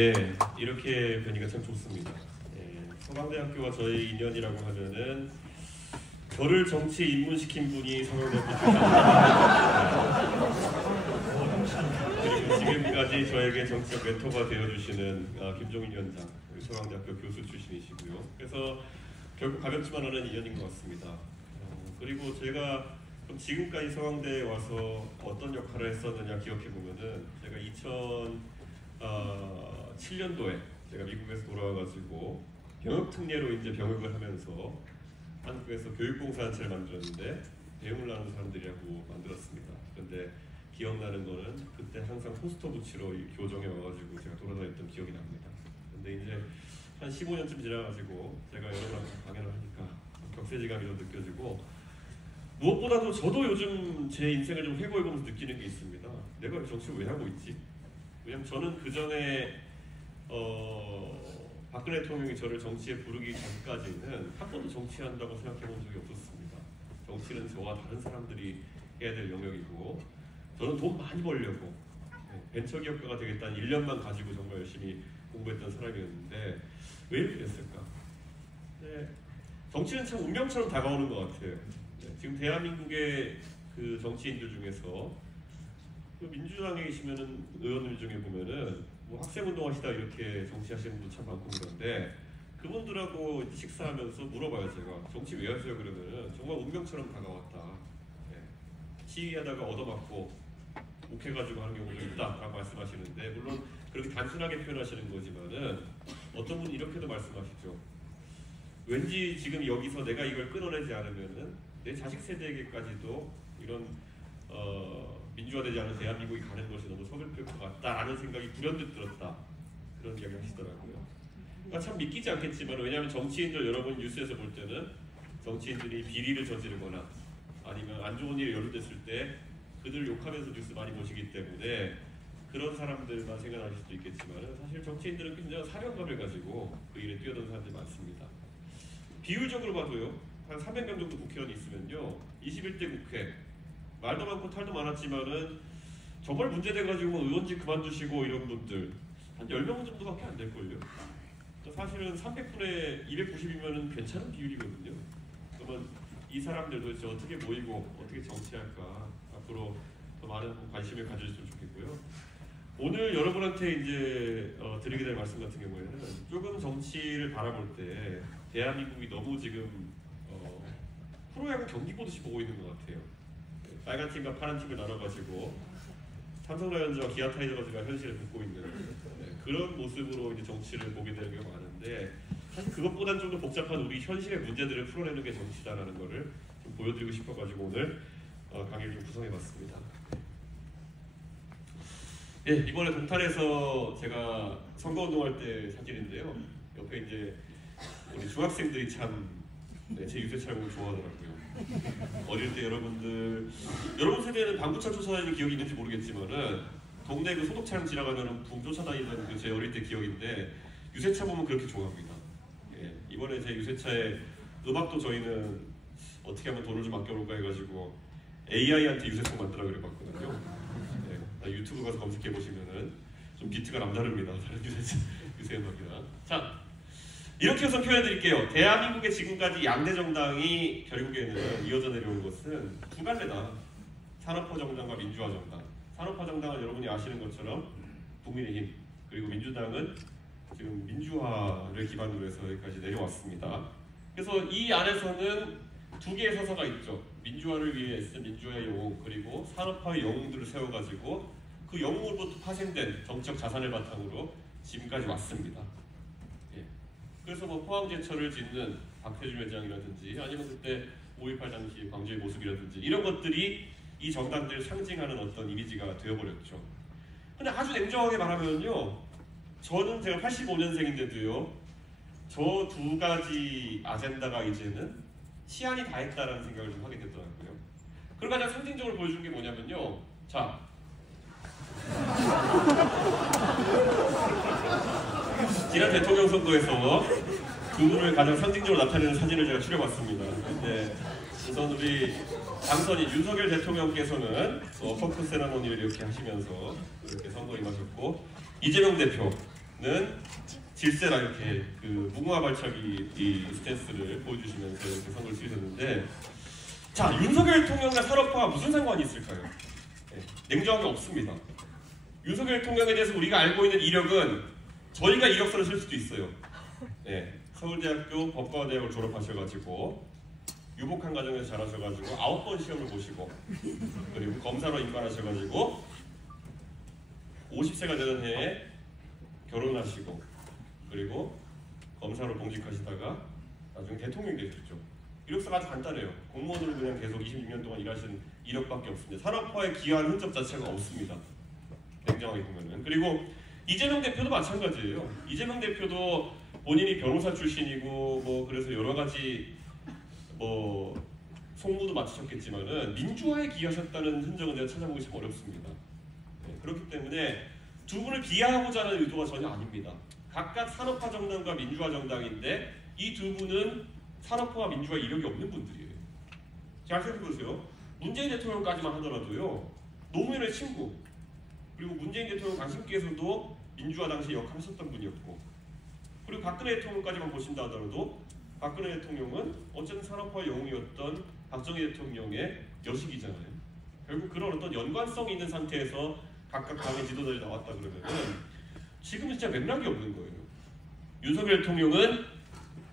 예, 이렇게 뵈니까 참 좋습니다. 예, 서강대학교와 저의 인연이라고 하면은 저를 정치에 입문시킨 분이 서강대학교 그리고 지금까지 저에게 정치적 멘토가 되어주시는 김종인 위원장, 서강대학교 교수 출신이시고요. 그래서 결국 가볍지만 않은 인연인 것 같습니다. 그리고 제가 지금까지 서강대에 와서 어떤 역할을 했었느냐 기억해보면은 제가 2007년도에 제가 미국에서 돌아와가지고 병역특례로 이제 병역을 하면서 한국에서 교육봉사단체를 만들었는데 배움을 나누는 사람들이라고 만들었습니다. 그런데 기억나는 거는 그때 항상 포스터 붙이러 교정에 와가지고 제가 돌아다녔던 기억이 납니다. 근데 이제 한 15년쯤 지나가지고 제가 여러분한테 강연을 하니까 격세지감이 좀 느껴지고 무엇보다도 저도 요즘 제 인생을 좀 회고해보면서 느끼는 게 있습니다. 내가 정치를 왜 하고 있지? 왜냐면 저는 그 전에 박근혜 대통령이 저를 정치에 부르기 전까지는 한 번도 정치한다고 생각해본 적이 없었습니다. 정치는 저와 다른 사람들이 해야 될 영역이고 저는 돈 많이 벌려고 벤처기업가가 되겠다는 1년만 가지고 정말 열심히 공부했던 사람이었는데 왜 이렇게 됐을까? 정치는 참 운명처럼 다가오는 것 같아요. 지금 대한민국의 그 정치인들 중에서 그 민주당에 계시면은 의원들 중에 보면은 뭐 학생운동하시다 이렇게 정치하시는 분도 참 많고 그런데 그분들하고 식사하면서 물어봐요. 제가 정치 왜 하세요? 그러면은 정말 운명처럼 다가왔다. 시위하다가 얻어맞고 욱해가지고 하는 경우도 있다라고 말씀하시는데 물론 그렇게 단순하게 표현하시는 거지만은 어떤 분은 이렇게도 말씀하시죠. 왠지 지금 여기서 내가 이걸 끊어내지 않으면은 내 자식 세대에게까지도 이런 민주화되지 않은 대한민국이 가는 것이 너무 서글플 것 같다라는 생각이 불현듯 들었다. 그런 이야기 하시더라고요. 그러니까 참 믿기지 않겠지만 왜냐하면 정치인들 여러분 뉴스에서 볼 때는 정치인들이 비리를 저지르거나 아니면 안 좋은 일이 연루됐을 때 그들 욕하면서 뉴스 많이 보시기 때문에 그런 사람들만 생각하실 수도 있겠지만 사실 정치인들은 굉장히 사명감을 가지고 그 일에 뛰어든 사람들이 많습니다. 비율적으로 봐도요. 한 300명 정도 국회의원이 있으면요. 21대 국회 말도 많고 탈도 많았지만은 정말 문제돼가지고 의원직 그만두시고 이런 분들 한 10명 정도밖에 안 될걸요. 사실은 300분의 290이면은 괜찮은 비율이거든요. 그러면 이 사람들 도대체 어떻게 모이고 어떻게 정치할까 앞으로 더 많은 관심을 가져주시면 좋겠고요. 오늘 여러분한테 이제 드리게 될 말씀 같은 경우에는 조금 정치를 바라볼 때 대한민국이 너무 지금 프로야구 경기 보듯이 보고 있는 것 같아요. 빨간 팀과 파란 팀을 나눠가지고 삼성 라이온즈와 기아 타이거즈가 현실을 듣고 있는 그런 모습으로 이제 정치를 보게 되는 경우가 많은데 사실 그것보다는 좀 더 복잡한 우리 현실의 문제들을 풀어내는 게 정치다라는 거를 좀 보여드리고 싶어가지고 오늘 강의를 좀 구성해봤습니다. 예, 이번에 동탄에서 제가 선거운동할 때 사진인데요. 옆에 이제 우리 중학생들이 참 제 유세차를 보고 좋아하더라고요. 어릴 때 여러분 세대는 방구 차 쫓아다니는 기억이 있는지 모르겠지만은 동네 그 소독 차량 지나가면은 붕 쫓아다니는 그 제 어릴 때 기억인데 유세차 보면 그렇게 좋아합니다. 예, 이번에 제 유세차에 음악도 저희는 어떻게 하면 돈을 좀 아껴볼까 해가지고 AI한테 유세송 만들라 그래봤거든요. 예, 유튜브 가서 검색해 보시면은 좀 비트가 남다릅니다. 다른 유세 음악이랑. 자. 이렇게 해서 표현해드릴게요. 대한민국의 지금까지 양대 정당이 결국에는 이어져 내려온 것은 두 갈래다. 산업화 정당과 민주화 정당. 산업화 정당은 여러분이 아시는 것처럼 국민의힘 그리고 민주당은 지금 민주화를 기반으로 해서 여기까지 내려왔습니다. 그래서 이 안에서는 두 개의 서사가 있죠. 민주화를 위해 애쓴 민주화의 영웅 그리고 산업화의 영웅들을 세워가지고 그 영웅으로부터 파생된 정치적 자산을 바탕으로 지금까지 왔습니다. 그래서 뭐 포항제철을 짓는 박태준 회장이라든지 아니면 그때 5.18 당시 광주의 모습이라든지 이런 것들이 이 정당들을 상징하는 어떤 이미지가 되어버렸죠. 근데 아주 냉정하게 말하면요. 저는 제가 85년생인데도요. 저 두 가지 아젠다가 이제는 시한이 다 했다라는 생각을 좀 하게 되더라고요. 그걸 가장 상징적으로 보여준 게 뭐냐면요. 자. 지난 대통령 선거에서 두 분을 가장 상징적으로 나타내는 사진을 제가 추려봤습니다. 네, 우선 우리 당선인 윤석열 대통령께서는 퍼크 세라모니를 이렇게 하시면서 이렇게 선거에 임하셨고 이재명 대표 질세라 이렇게 그 무궁화 발차기 이 스탠스를 보여주시면서 이렇게 선거를 치르셨는데, 자, 윤석열 대통령과 산업화가 무슨 상관이 있을까요? 네, 냉정하게 없습니다. 윤석열 대통령에 대해서 우리가 알고 있는 이력은 저희가 이력서를 쓸 수도 있어요. 네, 서울대학교 법과대학을 졸업하셔가지고 유복한 가정에서 자라셔가지고 9번 시험을 보시고, 그리고 검사로 임관하셔가지고 50세가 되던 해에 결혼하시고, 그리고 검사로 봉직하시다가 나중에 대통령이 되셨죠. 이력서가 아주 간단해요. 공무원으로 그냥 계속 26년 동안 일하신 이력밖에 없습니다. 산업화에 기여한 흔적 자체가 없습니다. 냉정하게 보면은. 그리고 이재명 대표도 마찬가지예요. 이재명 대표도 본인이 변호사 출신이고 뭐 그래서 여러 가지 뭐 송무도 맡으셨겠지만은 민주화에 기여하셨다는 흔적은 제가 찾아보기 참 어렵습니다. 네, 그렇기 때문에 두 분을 비하하고자 하는 의도가 전혀 아닙니다. 각각 산업화 정당과 민주화 정당인데 이 두 분은 산업화와 민주화 이력이 없는 분들이에요. 잘 생각해보세요. 문재인 대통령까지만 하더라도요, 노무현의 친구, 그리고 문재인 대통령 당신께서도 민주화 당시에 역할을 하셨던 분이었고, 그리고 박근혜 대통령까지만 보신다 하더라도 박근혜 대통령은 어쨌든 산업화 영웅이었던 박정희 대통령의 여식이잖아요. 결국 그런 어떤 연관성이 있는 상태에서 각각 당의 지도자들이 나왔다 그러면은 지금은 진짜 맥락이 없는 거예요. 윤석열 대통령은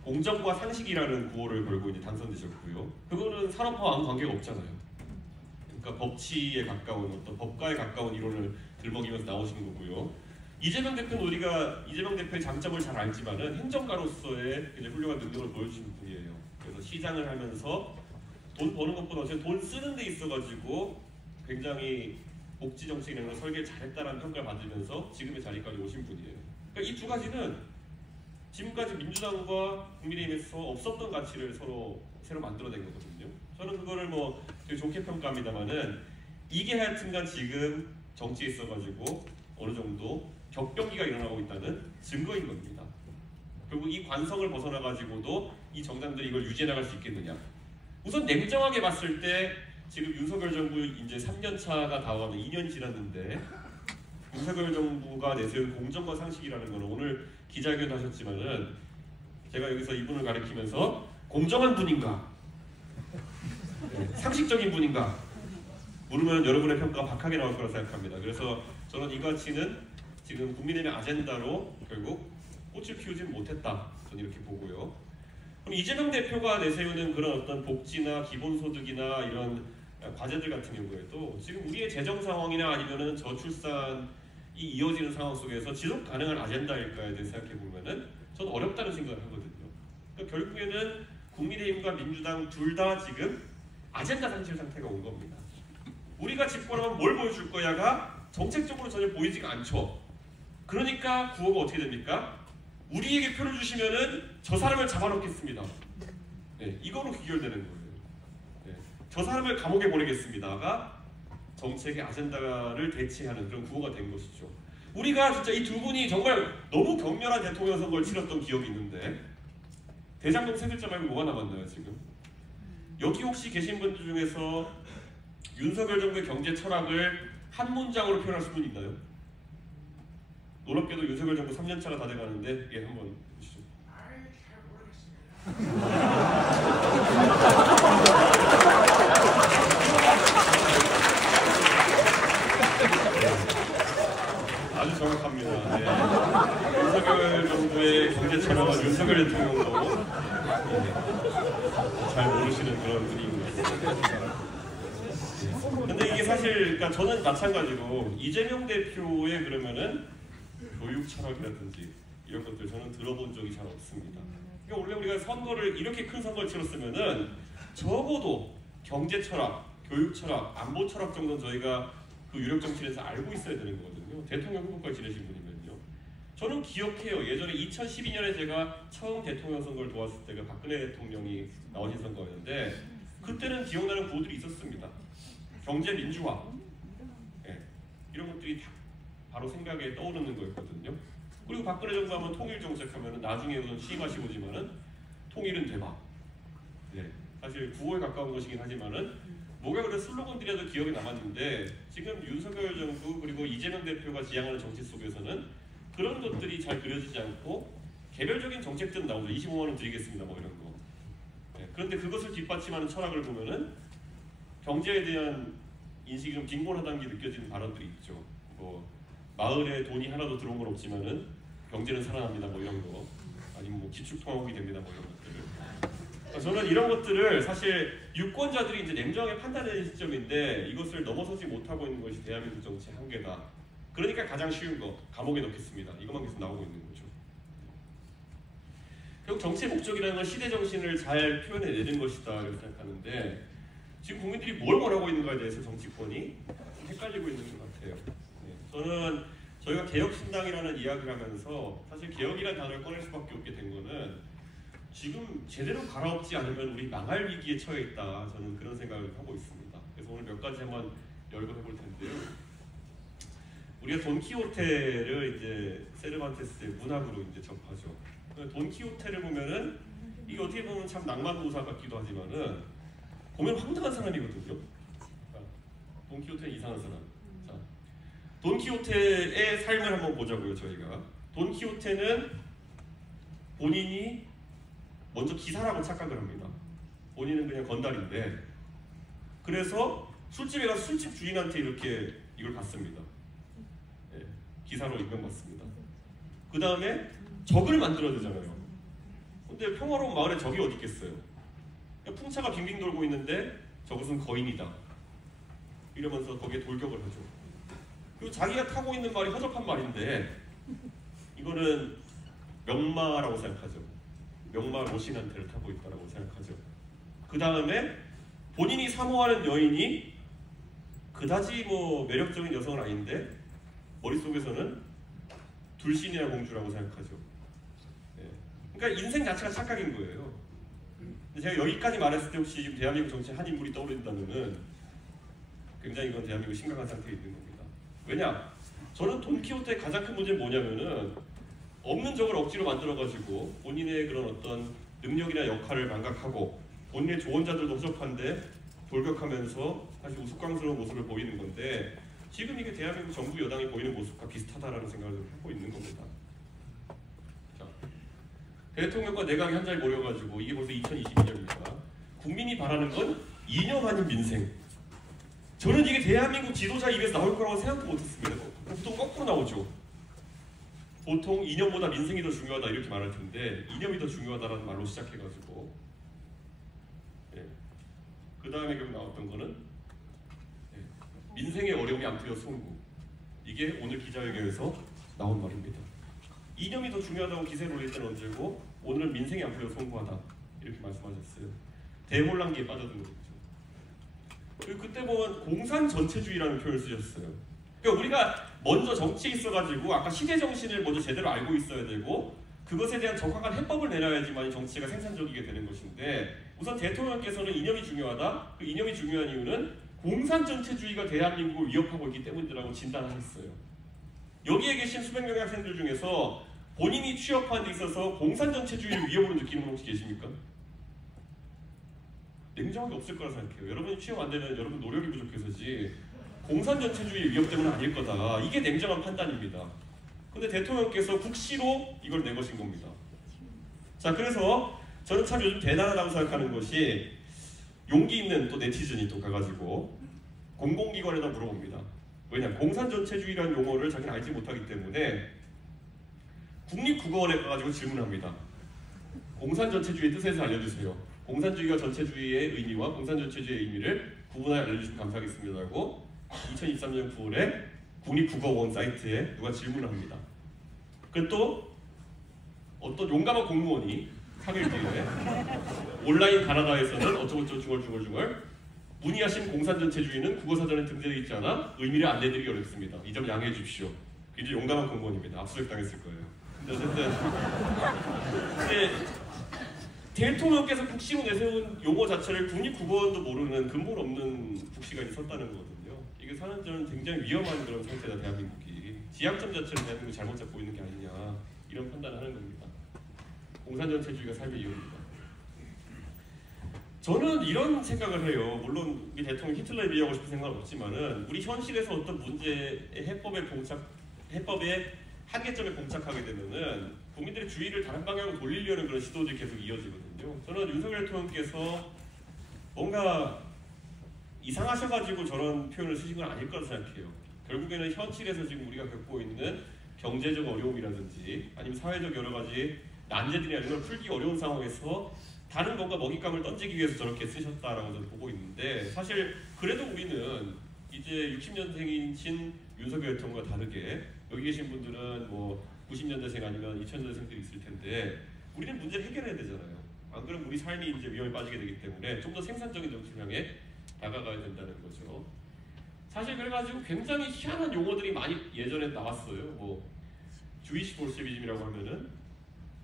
공정과 상식이라는 구호를 걸고 이제 당선되셨고요. 그거는 산업화와 아무 관계가 없잖아요. 그러니까 법치에 가까운 어떤 법과에 가까운 이론을 들먹이면서 나오시는 거고요. 이재명 대표는 우리가 이재명 대표의 장점을 잘 알지만은 행정가로서의 굉장히 훌륭한 능력을 보여주시는 분이에요. 그래서 시장을 하면서 돈 버는 것보다 어쨌든 돈 쓰는 데 있어가지고 굉장히 복지 정책이라는 걸 설계를 잘했다는 평가를 받으면서 지금의 자리까지 오신 분이에요. 그러니까 이 두 가지는 지금까지 민주당과 국민의힘에서 없었던 가치를 서로 새로 만들어낸 거거든요. 저는 그거를 뭐 되게 좋게 평가합니다만은 이게 하여튼간 지금 정치에 있어가지고 어느 정도 격변기가 일어나고 있다는 증거인 겁니다. 결국 이 관성을 벗어나가지고도 이 정당들이 이걸 유지해 나갈 수 있겠느냐. 우선 냉정하게 봤을 때 지금 윤석열 정부 이제 3년차가 다가가면 2년이 지났는데 윤석열 정부가 내세운 공정과 상식이라는 거는 오늘 기자회견 하셨지만은 제가 여기서 이분을 가리키면서 공정한 분인가, 상식적인 분인가 물으면 여러분의 평가가 박하게 나올 거라 생각합니다. 그래서 저는 이 가치는 지금 국민의힘의 아젠다로 결국 꽃을 피우지는 못했다. 저는 이렇게 보고요. 그럼 이재명 대표가 내세우는 그런 어떤 복지나 기본소득이나 이런 과제들 같은 경우에도 지금 우리의 재정 상황이나 아니면은 저출산이 이어지는 상황 속에서 지속 가능한 아젠다일까에 대해 생각해 보면은 저는 어렵다는 생각을 하거든요. 그러니까 결국에는 국민의힘과 민주당 둘 다 지금 아젠다 상실 상태가 온 겁니다. 우리가 집권하면 뭘 보여줄 거야가 정책적으로 전혀 보이지가 않죠. 그러니까 구호가 어떻게 됩니까? 우리에게 표를 주시면은 저 사람을 잡아놓겠습니다. 네, 이거로 귀결되는 거예요. 네, 저 사람을 감옥에 보내겠습니다가 정책의 아젠다를 대체하는 그런 구호가 된 것이죠. 우리가 진짜 이 두 분이 정말 너무 격렬한 대통령 선거를 치렀던 기억이 있는데 대장동 세 글자 말고 뭐가 남았나요 지금? 여기 혹시 계신 분들 중에서 윤석열 정부의 경제 철학을 한 문장으로 표현할 수는 있나요? 놀랍게도 윤석열 정부 3년차가 다 돼가는데 예, 한번 보시죠. 잘 모르겠습니다. 아주 정확합니다. 네. 윤석열 정부의 경제 철학은 윤석열 대통령도 잘 모르시는 그런 분인 것 같습니다. 근데 이게 사실 그러니까 저는 마찬가지로 이재명 대표의 그러면은 교육 철학이라든지 이런 것들 저는 들어본 적이 잘 없습니다. 그러니까 원래 우리가 선거를 이렇게 큰 선거를 치렀으면은 적어도 경제 철학, 교육 철학, 안보 철학 정도는 저희가 그 유력 정치인에서 알고 있어야 되는 거거든요. 대통령 후보까지 지내신 분이면요. 저는 기억해요. 예전에 2012년에 제가 처음 대통령 선거를 도왔을 때가 박근혜 대통령이 나오신 선거였는데 그때는 기억나는 구호들이 있었습니다. 경제 민주화, 네, 이런 것들이 다 바로 생각에 떠오르는 거였거든요. 그리고 박근혜 정부 하면 통일 정책하면은 나중에 우선 취임하시고지만은 통일은 대박. 네, 사실 구호에 가까운 것이긴 하지만은 뭐가 그래 슬로건들이라도 기억에 남았는데 지금 윤석열 정부 그리고 이재명 대표가 지향하는 정치 속에서는 그런 것들이 잘 그려지지 않고 개별적인 정책들은 나오죠. 25만 원 드리겠습니다. 뭐 이런 거. 네, 그런데 그것을 뒷받침하는 철학을 보면은 경제에 대한 인식이 좀 빈곤하다는 게 느껴지는 발언들이 있죠. 뭐 마을에 돈이 하나도 들어온 건 없지만은 경제는 살아납니다. 뭐 이런 거. 아니면 뭐 기축통화국이 됩니다. 뭐 이런 것들을. 저는 이런 것들을 사실 유권자들이 이제 냉정하게 판단하는 시점인데 이것을 넘어서지 못하고 있는 것이 대한민국 정치의 한계다. 그러니까 가장 쉬운 거 감옥에 넣겠습니다. 이것만 계속 나오고 있는 거죠. 결국 정치의 목적이라는 건 시대 정신을 잘 표현해내는 것이다 이렇게 생각하는데 지금 국민들이 뭘 원하고 있는가에 대해서 정치권이 헷갈리고 있는 것 같아요. 네. 저는 저희가 개혁신당이라는 이야기를 하면서 사실 개혁이라는 단어를 꺼낼 수밖에 없게 된 거는 지금 제대로 갈아엎지 않으면 우리 망할 위기에 처해 있다. 저는 그런 생각을 하고 있습니다. 그래서 오늘 몇 가지 한번 열거 해볼 텐데요. 우리가 돈키호테를 이제 세르반테스의 문학으로 이제 접하죠. 돈키호테를 보면은 이게 어떻게 보면 참 낭만도사 같기도 하지만은 보면 황당한 사람이거든요. 돈키호테는 이상한 사람. 자, 돈키호테의 삶을 한번 보자고요. 저희가 돈키호테는 본인이 먼저 기사라고 착각을 합니다. 본인은 그냥 건달인데 그래서 술집에 가서 술집 주인한테 이렇게 이걸 받습니다. 네, 기사로 임명받습니다. 그 다음에 적을 만들어야 되잖아요. 근데 평화로운 마을에 적이 어디 있겠어요? 풍차가 빙빙 돌고 있는데 저것은 거인이다. 이러면서 거기에 돌격을 하죠. 그리고 자기가 타고 있는 말이 허접한 말인데 이거는 명마라고 생각하죠. 명마 로신한테를 타고 있다라고 생각하죠. 그 다음에 본인이 사모하는 여인이 그다지 뭐 매력적인 여성은 아닌데 머릿속에서는 둘신이나 공주라고 생각하죠. 네. 그러니까 인생 자체가 착각인 거예요. 제가 여기까지 말했을 때 혹시 지금 대한민국 정치에 한 인물이 떠오른다면은 굉장히 이건 대한민국 심각한 상태에 있는 겁니다. 왜냐? 저는 돈키호테의 가장 큰 문제는 뭐냐면은 없는 적을 억지로 만들어가지고 본인의 그런 어떤 능력이나 역할을 망각하고 본인의 조언자들도 허접한데 돌격하면서 사실 우스꽝스러운 모습을 보이는 건데 지금 이게 대한민국 정부 여당이 보이는 모습과 비슷하다라는 생각을 하고 있는 겁니다. 자, 대통령과 내각이 한 자리에 모여가지고 이게 벌써 2022년입니다. 국민이 바라는 건 이념 아닌 민생. 저는 이게 대한민국 지도자 입에서 나올 거라고 생각도 못했습니다. 보통 거꾸로 나오죠. 보통 이념보다 민생이 더 중요하다 이렇게 말할 텐데 이념이 더 중요하다라는 말로 시작해가지고 그 다음에 결국 나왔던 거는 민생의 어려움이 안 풀려 송구. 이게 오늘 기자회견에서 나온 말입니다. 이념이 더 중요하다고 기세를 올릴 때는 언제고 오늘은 민생이 안 풀려 송구하다 이렇게 말씀하셨어요. 대혼란기에 빠져든 거죠. 그리고 그때 보면 공산 전체주의라는 표현을 쓰셨어요. 그러니까 우리가 먼저 정치에 있어가지고 아까 시대 정신을 먼저 제대로 알고 있어야 되고 그것에 대한 정확한 해법을 내놔야지만 정치가 생산적이게 되는 것인데 우선 대통령께서는 이념이 중요하다. 그 이념이 중요한 이유는 공산 전체주의가 대한민국을 위협하고 있기 때문이라고 진단하셨어요. 여기에 계신 수백 명의 학생들 중에서 본인이 취업하는 데 있어서 공산 전체주의를 위협으로 느끼는 분 혹시 계십니까? 냉정하게 없을 거라 생각해요. 여러분이 취업 안 되면 여러분 노력이 부족해서지 공산 전체주의 위협 때문은 아닐 거다. 이게 냉정한 판단입니다. 근데 대통령께서 국시로 이걸 내거신 겁니다. 자, 그래서 저는 참 요즘 대단하다고 생각하는 것이 용기 있는 또 네티즌이 또 가가지고 공공기관에다 물어봅니다. 왜냐? 공산 전체주의라는 용어를 자기는 알지 못하기 때문에 국립국어원에 가가지고 질문합니다. 공산 전체주의의 뜻에서 알려주세요. 공산주의와 전체주의의 의미와 공산 전체주의의 의미를 구분하여 알려주시면 감사하겠습니다 하고 2023년 9월에 국립국어원 사이트에 누가 질문을 합니다. 그리고 또 어떤 용감한 공무원이 3일 뒤에 온라인 가나다에서는 어쩌고저쩌고 중얼중얼 문의하신 공산전체주의는 국어사전에 등재되어 있지 않아 의미를 안내드리기 어렵습니다. 이 점 양해해 주십시오. 굉장히 용감한 공무원입니다. 압수수색 당했을 거예요. 근데 어쨌든 대통령께서 국시로 내세운 용어 자체를 국립국어원도 모르는 근본 없는 국시가 있었다는 거거든요. 이게 사는 저는 굉장히 위험한 그런 상태다. 대한민국이 지향점 자체를 대한민국이 잘못 잡고 있는 게 아니냐 이런 판단을 하는 겁니다. 공산전체주의가 삶의 이유입니다. 저는 이런 생각을 해요. 물론 우리 대통령 히틀러에 비하고 싶은 생각은 없지만은 우리 현실에서 어떤 문제의 해법에 한계점에 봉착하게 되면은 국민들의 주의를 다른 방향으로 돌리려는 그런 시도들이 계속 이어지거든요. 저는 윤석열 대통령께서 뭔가 이상하셔가지고 저런 표현을 쓰신 건 아닐 거라 생각해요. 결국에는 현실에서 지금 우리가 겪고 있는 경제적 어려움이라든지 아니면 사회적 여러 가지 난제들이나 이런 걸 풀기 어려운 상황에서 다른 뭔가 먹잇감을 던지기 위해서 저렇게 쓰셨다라고 저는 보고 있는데, 사실 그래도 우리는 이제 60년생이신 윤석열 대통령과 다르게 여기 계신 분들은 뭐 90년대생 아니면 2000년생들이 있을 텐데 우리는 문제를 해결해야 되잖아요. 안 그러면 우리 삶이 이제 위험에 빠지게 되기 때문에 좀 더 생산적인 정치를 향해 다가가야 된다는 거죠. 사실 그래가지고 굉장히 희한한 용어들이 많이 예전에 나왔어요. 뭐 주이시 볼셰비즘이라고 하면은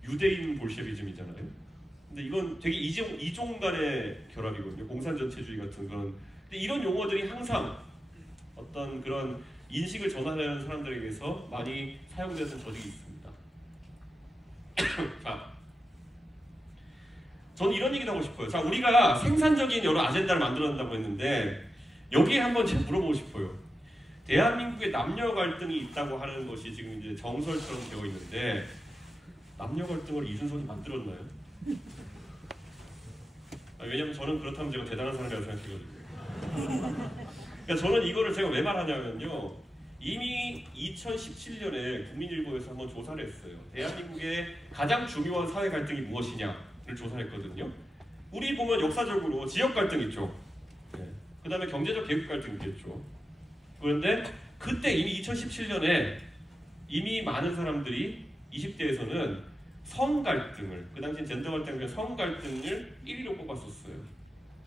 유대인 볼셰비즘이잖아요. 근데 이건 되게 이종 간의 결합이거든요. 공산전체주의 같은 그런. 근데 이런 용어들이 항상 어떤 그런 인식을 전환하는 사람들에게서 많이 사용되는 적이 있습니다. 자, 저는 이런 얘기도 하고 싶어요. 자, 우리가 생산적인 여러 아젠다를 만들어낸다고 했는데 여기에 한번 제가 물어보고 싶어요. 대한민국에 남녀 갈등이 있다고 하는 것이 지금 이제 정설처럼 되어 있는데 남녀 갈등을 이준석이 만들었나요? 왜냐면 저는 그렇다면 제가 대단한 사람이라고 생각해가지고. 그러니까 저는 이거를 제가 왜 말하냐면요. 이미 2017년에 국민일보에서 한번 조사를 했어요. 대한민국의 가장 중요한 사회 갈등이 무엇이냐를 조사를 했거든요. 우리 보면 역사적으로 지역 갈등 있죠. 네. 그 다음에 경제적 계급 갈등 있겠죠. 그런데 그때 이미 2017년에 이미 많은 사람들이 20대에서는 성 갈등을, 그 당시 젠더 갈등 중에 성 갈등을 1위로 꼽았었어요.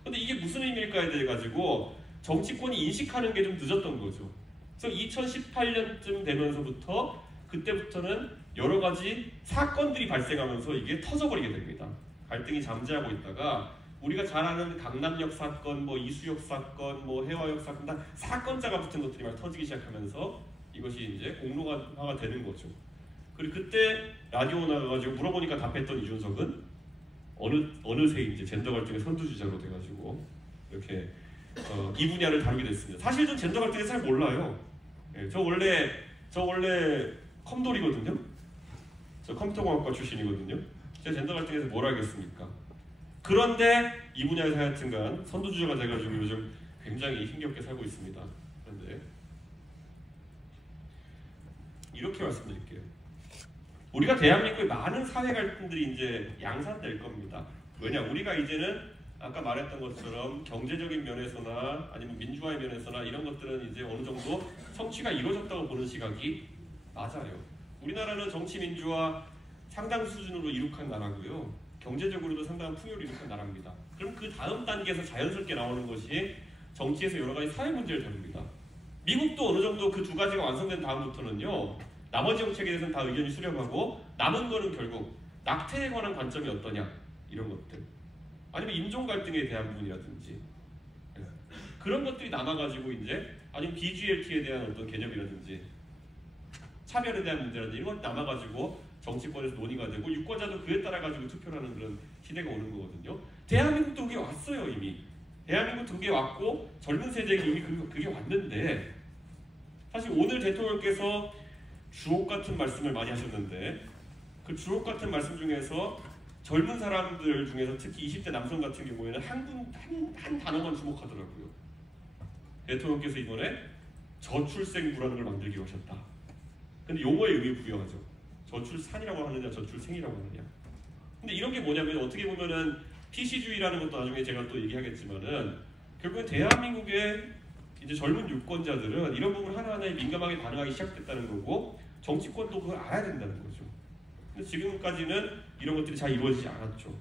근데 이게 무슨 의미일까에 대해 가지고 정치권이 인식하는 게 좀 늦었던 거죠. 그래서 2018년쯤 되면서부터 그때부터는 여러 가지 사건들이 발생하면서 이게 터져버리게 됩니다. 갈등이 잠재하고 있다가 우리가 잘 아는 강남역 사건, 뭐 이수역 사건, 뭐 해화역 사건, 다 사건자가 붙은 것들이 막 터지기 시작하면서 이것이 이제 공론화가 되는 거죠. 그리고 그때 라디오 나가가지고 물어보니까 답했던 이준석은 어느새 이제 젠더 갈등의 선두주자로 돼가지고 이렇게 이 분야를 다루게 됐습니다. 사실 전 젠더 갈등에 잘 몰라요. 예, 저 원래 컴돌이거든요. 저 컴퓨터공학과 출신이거든요. 제가 젠더 갈등에서 뭘 알겠습니까? 그런데 이 분야에서 하여튼간 선두주자가 돼가지고 요즘 굉장히 힘겹게 살고 있습니다. 그런데 이렇게 말씀드릴게요. 우리가 대한민국의 많은 사회 갈등들이 이제 양산될 겁니다. 왜냐? 우리가 이제는 아까 말했던 것처럼 경제적인 면에서나 아니면 민주화의 면에서나 이런 것들은 이제 어느 정도 성취가 이루어졌다고 보는 시각이 맞아요. 우리나라는 정치 민주화 상당 수준으로 이룩한 나라고요. 경제적으로도 상당한 풍요를 이룩한 나라입니다. 그럼 그 다음 단계에서 자연스럽게 나오는 것이 정치에서 여러 가지 사회 문제를 다룹니다. 미국도 어느 정도 그 두 가지가 완성된 다음부터는요. 나머지 정책에 대해서는 다 의견이 수렴하고 남은 거는 결국 낙태에 관한 관점이 어떠냐 이런 것들. 아니면 인종 갈등에 대한 부분이라든지 그런 것들이 남아가지고 이제 아니면 BGLT에 대한 어떤 개념이라든지 차별에 대한 문제라든지 이런 것이 남아가지고 정치권에서 논의가 되고 유권자도 그에 따라 가지고 투표를 하는 그런 시대가 오는 거거든요. 대한민국도 그게 왔어요 이미. 대한민국도 그게 왔고 젊은 세대에게 이미 그게 왔는데 사실 오늘 대통령께서 주옥 같은 말씀을 많이 하셨는데 그 주옥 같은 말씀 중에서 젊은 사람들 중에서 특히 20대 남성 같은 경우에는 한 단어만 주목하더라고요. 대통령께서 이번에 저출생부라는 걸 만들기로 하셨다. 근데 용어의 의미 부여하죠. 저출산이라고 하느냐 저출생이라고 하느냐. 근데 이런 게 뭐냐면 어떻게 보면은 PC주의라는 것도 나중에 제가 또 얘기하겠지만은 결국엔 대한민국의 이제 젊은 유권자들은 이런 부분 하나하나에 민감하게 반응하기 시작됐다는 거고 정치권도 그걸 알아야 된다는 거죠. 근데 지금까지는 이런 것들이 잘 이루어지지 않았죠.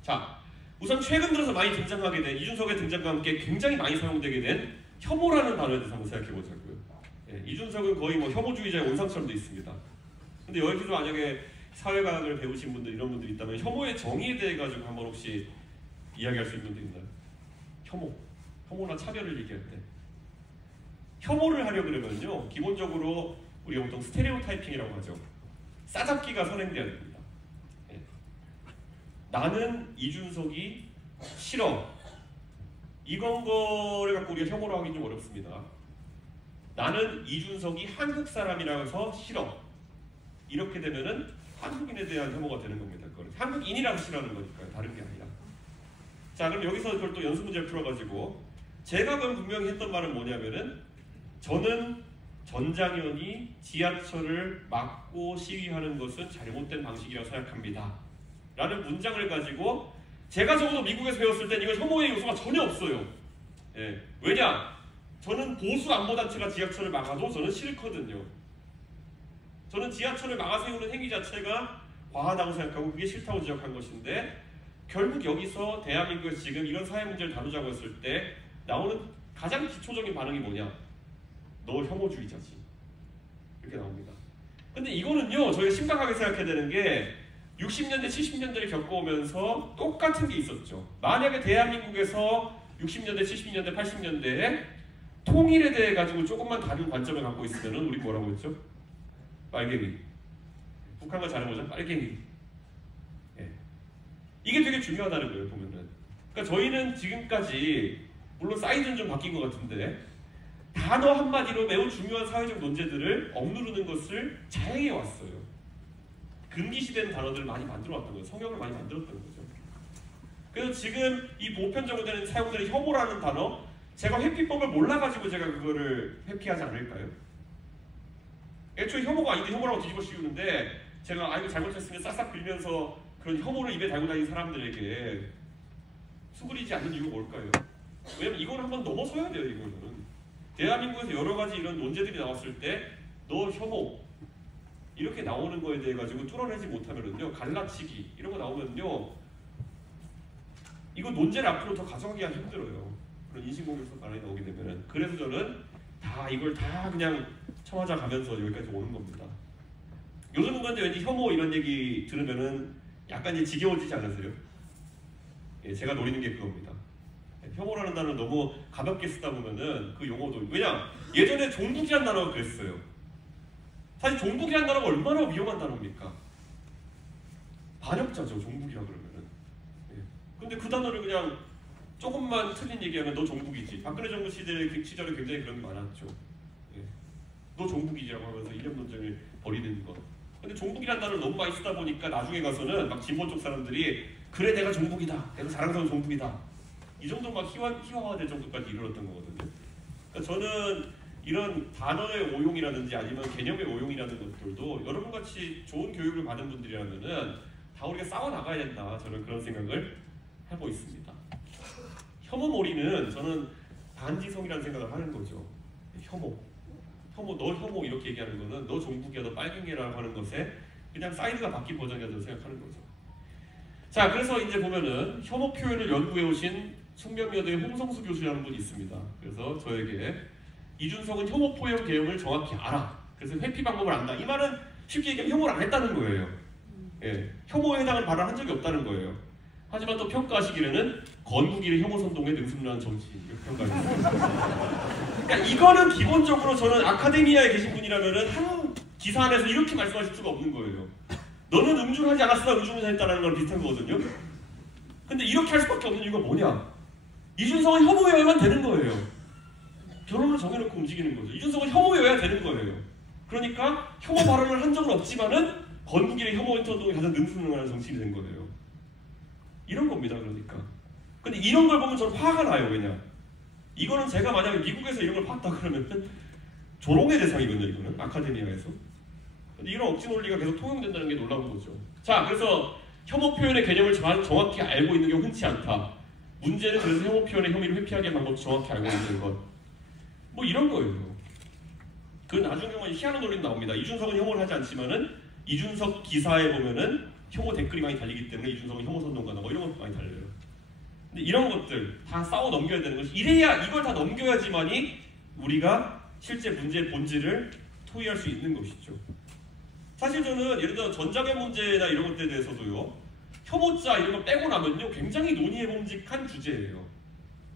자, 우선 최근 들어서 많이 등장하게 된 이준석의 등장과 함께 굉장히 많이 사용되게 된 혐오라는 단어에 대해서 한번 생각해 보자고요. 예, 이준석은 거의 뭐 혐오주의자의 원상처럼 돼 있습니다. 근데 여기서 만약에 사회과학을 배우신 분들 이런 분들이 있다면 혐오의 정의에 대해 가지고 한번 혹시 이야기할 수 있는 분들 있나요? 혐오나 차별을 얘기할 때 혐오를 하려 그러면요 기본적으로 우리가 보통 스테레오타이핑이라고 하죠. 싸잡기가 선행돼야 됩니다. 예. 나는 이준석이 싫어. 이건 거를 갖고 우리가 혐오로 하기 좀 어렵습니다. 나는 이준석이 한국 사람이라서 싫어. 이렇게 되면은 한국인에 대한 혐오가 되는 겁니다. 그건 한국인이라고 싫어하는 거니까요. 다른 게 아니라. 자, 그럼 여기서 그걸 또 연수 문제를 풀어가지고 제가 그럼 분명히 했던 말은 뭐냐면은 저는 전장현이 지하철을 막고 시위하는 것은 잘못된 방식이라고 생각합니다. 라는 문장을 가지고 제가 적어도 미국에서 배웠을 땐 이건 혐오의 요소가 전혀 없어요. 예. 왜냐? 저는 보수 안보단체가 지하철을 막아도 저는 싫거든요. 저는 지하철을 막아 세우는 행위 자체가 과하다고 생각하고 그게 싫다고 지적한 것인데 결국 여기서 대한민국에서 지금 이런 사회 문제를 다루자고 했을 때 나오는 가장 기초적인 반응이 뭐냐? 너 혐오주의자지. 이렇게 나옵니다. 근데 이거는요, 저희가 심각하게 생각해야 되는 게 60년대, 70년대를 겪어오면서 똑같은 게 있었죠. 만약에 대한민국에서 60년대, 70년대, 80년대에 통일에 대해 가지고 조금만 다른 관점을 갖고 있으면 우리 뭐라고 했죠? 빨갱이. 북한과 다른 거죠? 빨갱이. 예. 이게 되게 중요하다는 거예요, 보면은. 그러니까 저희는 지금까지 물론 사이즈는 좀 바뀐 것 같은데 단어 한마디로 매우 중요한 사회적 논제들을 억누르는 것을 자행해 왔어요. 금기시된 단어들을 많이 만들어 왔던 거예요. 성역을 많이 만들었던 거죠. 그래서 지금 이 보편적으로 되는 사용되는 혐오라는 단어, 제가 회피법을 몰라가지고 제가 그거를 회피하지 않을까요? 애초에 혐오가 아닌데 혐오라고 뒤집어 씌우는데 제가 이거 잘못했으면 싹싹 빌면서 그런 혐오를 입에 달고 다니는 사람들에게 수그리지 않는 이유가 뭘까요? 왜냐면 이걸 한번 넘어서야 돼요. 이거는 대한민국에서 여러 가지 이런 논제들이 나왔을 때 너 혐오 이렇게 나오는 거에 대해 가지고 뚫어내지 못하면은요, 갈라치기 이런 거 나오면요, 이거 논제를 앞으로 더 가져가기가 힘들어요. 그런 인신공격성 반응이 나오게 되면은. 그래서 저는 이걸 다 그냥 쳐맞아 가면서 여기까지 오는 겁니다. 요즘은 근데 왠지 혐오 이런 얘기 들으면은 약간 이제 지겨워지지 않으세요? 예, 제가 노리는 게 그겁니다. 혐오라는 단어를 너무 가볍게 쓰다 보면은 그 용어도, 왜냐 예전에 종북이란 단어가 그랬어요. 사실 종북이란 단어가 얼마나 위험한 단어입니까? 반역자죠, 종북이라 그러면은. 예. 근데 그 단어를 그냥 조금만 틀린 얘기하면 너 종북이지. 박근혜 정부 시절에 굉장히 그런 게 많았죠. 예. 너 종북이지라고 하면서 이념 논쟁을 벌이는 거. 근데 종북이란 단어를 너무 많이 쓰다 보니까 나중에 가서는 막 진보 쪽 사람들이 그래 내가 종북이다, 내가 자랑스러운 종북이다, 이 정도 막 희화화될 정도까지 이르렀던 거거든요. 그러니까 저는 이런 단어의 오용이라든지 아니면 개념의 오용이라는 것들도 여러분같이 좋은 교육을 받은 분들이라면은 다 우리가 싸워 나가야 된다, 저는 그런 생각을 하고 있습니다. 혐오몰이는 저는 반지성이라는 생각을 하는 거죠. 혐오, 너 혐오 이렇게 얘기하는 거는 너 종북이야, 너 빨갱이라고 하는 것에 그냥 사이즈가 바뀐 버전이라고 생각하는 거죠. 자, 그래서 이제 보면은 혐오 표현을 연구해 오신 숙명여대의 홍성수 교수라는 분이 있습니다. 그래서 저에게 이준석은 혐오 표현 개념을 정확히 알아, 그래서 회피 방법을 안다. 이 말은 쉽게 얘기하면 혐오를 안 했다는 거예요. 예, 혐오에 해당하는 발언을 한 적이 없다는 거예요. 하지만 또 평가하시기에는 건국일의 혐오 선동에 능숙한 정치인 이렇게 평가하셨어요. 그러니까 이거는 기본적으로 저는 아카데미아에 계신 분이라면은 한 기사 안에서 이렇게 말씀하실 수가 없는 거예요. 너는 음주하지 않았으나 음주운전 했다는 거랑 비슷한 거거든요. 근데 이렇게 할 수밖에 없는 이유가 뭐냐? 이준석은 혐오여야만 되는 거예요. 결론을 정해놓고 움직이는 거죠. 이준석은 혐오여야 되는 거예요. 그러니까 혐오 발언을 한 적은 없지만은 건국일의 혐오 운동에 가장 능숙한 정치인이 된 거예요. 이런 겁니다. 그러니까. 근데 이런 걸 보면 저는 화가 나요. 왜냐? 이거는 제가 만약에 미국에서 이런 걸 봤다 그러면 조롱의 대상이거든요. 이거는 아카데미아에서. 근데 이런 억지 논리가 계속 통용된다는 게 놀라운 거죠. 자, 그래서 혐오 표현의 개념을 정확히 알고 있는 게 흔치 않다. 문제는 그래서 혐오 표현의 혐의를 회피하기 위한 방법을 정확히 알고 있는 것. 뭐 이런 거예요. 그 나중에 보면 희한한 논리도 나옵니다. 이준석은 혐오를 하지 않지만은 이준석 기사에 보면은 혐오 댓글이 많이 달리기 때문에 이준석은 혐오 선동가다, 뭐 이런 것도 많이 달려요. 근데 이런 것들 다 싸워 넘겨야 되는 것이, 이래야 이걸 다 넘겨야지만이 우리가 실제 문제의 본질을 토의할 수 있는 것이죠. 사실 저는 예를 들어 전자개혁 문제나 이런 것들에 대해서도요, 혐오자 이런 거 빼고 나면요 굉장히 논의해봄직한 주제예요.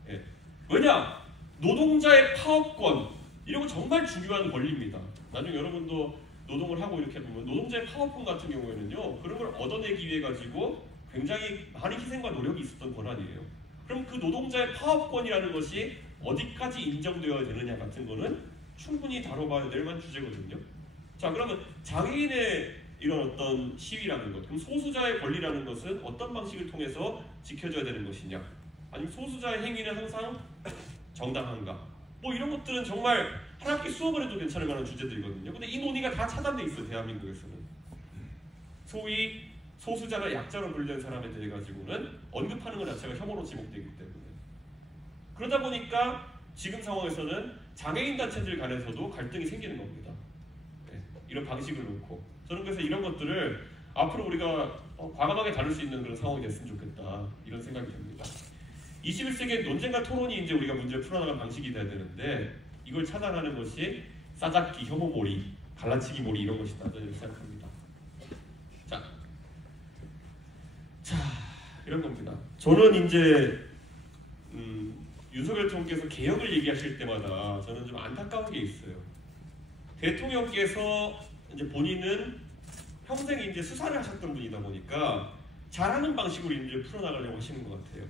예. 왜냐? 노동자의 파업권 이런 거 정말 중요한 권리입니다. 나중에 여러분도 노동을 하고 이렇게 보면 노동자의 파업권 같은 경우에는요, 그런 걸 얻어내기 위해 가지고 굉장히 많은 희생과 노력이 있었던 권한이에요. 그럼 그 노동자의 파업권이라는 것이 어디까지 인정되어야 되느냐 같은 거는 충분히 다뤄봐야 될 만한 주제거든요. 자, 그러면 장애인의 이런 어떤 시위라는 것, 그럼 소수자의 권리라는 것은 어떤 방식을 통해서 지켜져야 되는 것이냐, 아니면 소수자의 행위는 항상 정당한가, 뭐 이런 것들은 정말 한 학기 수업을 해도 괜찮을 만한 주제들이거든요. 근데 이 논의가 다 차단돼 있어요, 대한민국에서는. 소위 소수자나 약자로 분류된 사람에 대해 가지고는 언급하는 것 자체가 혐오로 지목되기 때문에, 그러다 보니까 지금 상황에서는 장애인 단체들 간에서도 갈등이 생기는 겁니다. 네, 이런 방식을 놓고 저는 그래서 이런 것들을 앞으로 우리가 과감하게 다룰 수 있는 그런 상황이 됐으면 좋겠다, 이런 생각이 듭니다. 21세기의 논쟁과 토론이 이제 우리가 문제를 풀어나가는 방식이 돼야 되는데, 이걸 차단하는 것이 싸잡기, 혐오몰이, 갈라치기 몰이 이런 것이다, 저는 생각합니다. 자, 이런 겁니다. 저는 이제 윤석열 총리께서 개혁을 얘기하실 때마다 저는 좀 안타까운 게 있어요. 대통령께서 이제 본인은 평생 이제 수사를 하셨던 분이다 보니까 잘하는 방식으로 이제 풀어나가려고 하시는 것 같아요.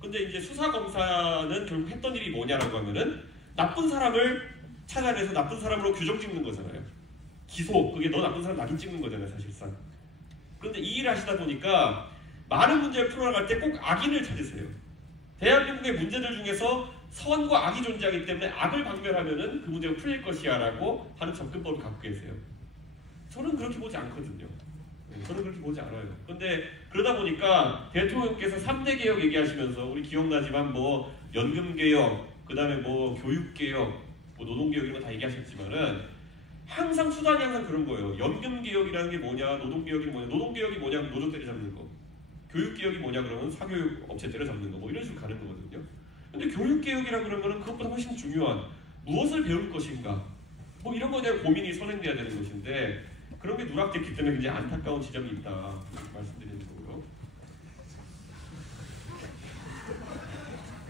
근데 이제 수사 검사는 결국 했던 일이 뭐냐라고 하면은 나쁜 사람을 찾아내서 나쁜 사람으로 규정 찍는 거잖아요. 기소, 그게 너 나쁜 사람 낙인 찍는 거잖아요, 사실상. 그런데 이 일을 하시다 보니까 많은 문제를 풀어나갈 때 꼭 악인을 찾으세요. 대한민국의 문제들 중에서 선과 악이 존재하기 때문에 악을 박멸하면은 그 문제가 풀릴 것이야 라고 하는 접근법을 갖고 계세요. 저는 그렇게 보지 않거든요. 저는 그렇게 보지 않아요. 근데 그러다 보니까 대통령께서 3대 개혁 얘기하시면서 우리 기억나지만 뭐 연금개혁, 그 다음에 뭐 교육개혁, 뭐 노동개혁 이런 거 다 얘기하셨지만은 항상 수단이 항상 그런 거예요. 연금개혁이라는 게 뭐냐, 노동개혁이 뭐냐, 노동개혁이 뭐냐, 노조 때려잡는 거, 교육개혁이 뭐냐 그러면 사교육 업체 때려잡는 거, 뭐 이런 식으로 가는 거거든요. 근데 교육개혁이라고 그런 거는 그것보다 훨씬 중요한 무엇을 배울 것인가, 뭐 이런 거에 대한 고민이 선행돼야 되는 것인데 그런 게 누락됐기 때문에 굉장히 안타까운 지점이 있다, 이렇게 말씀드리는 거고요.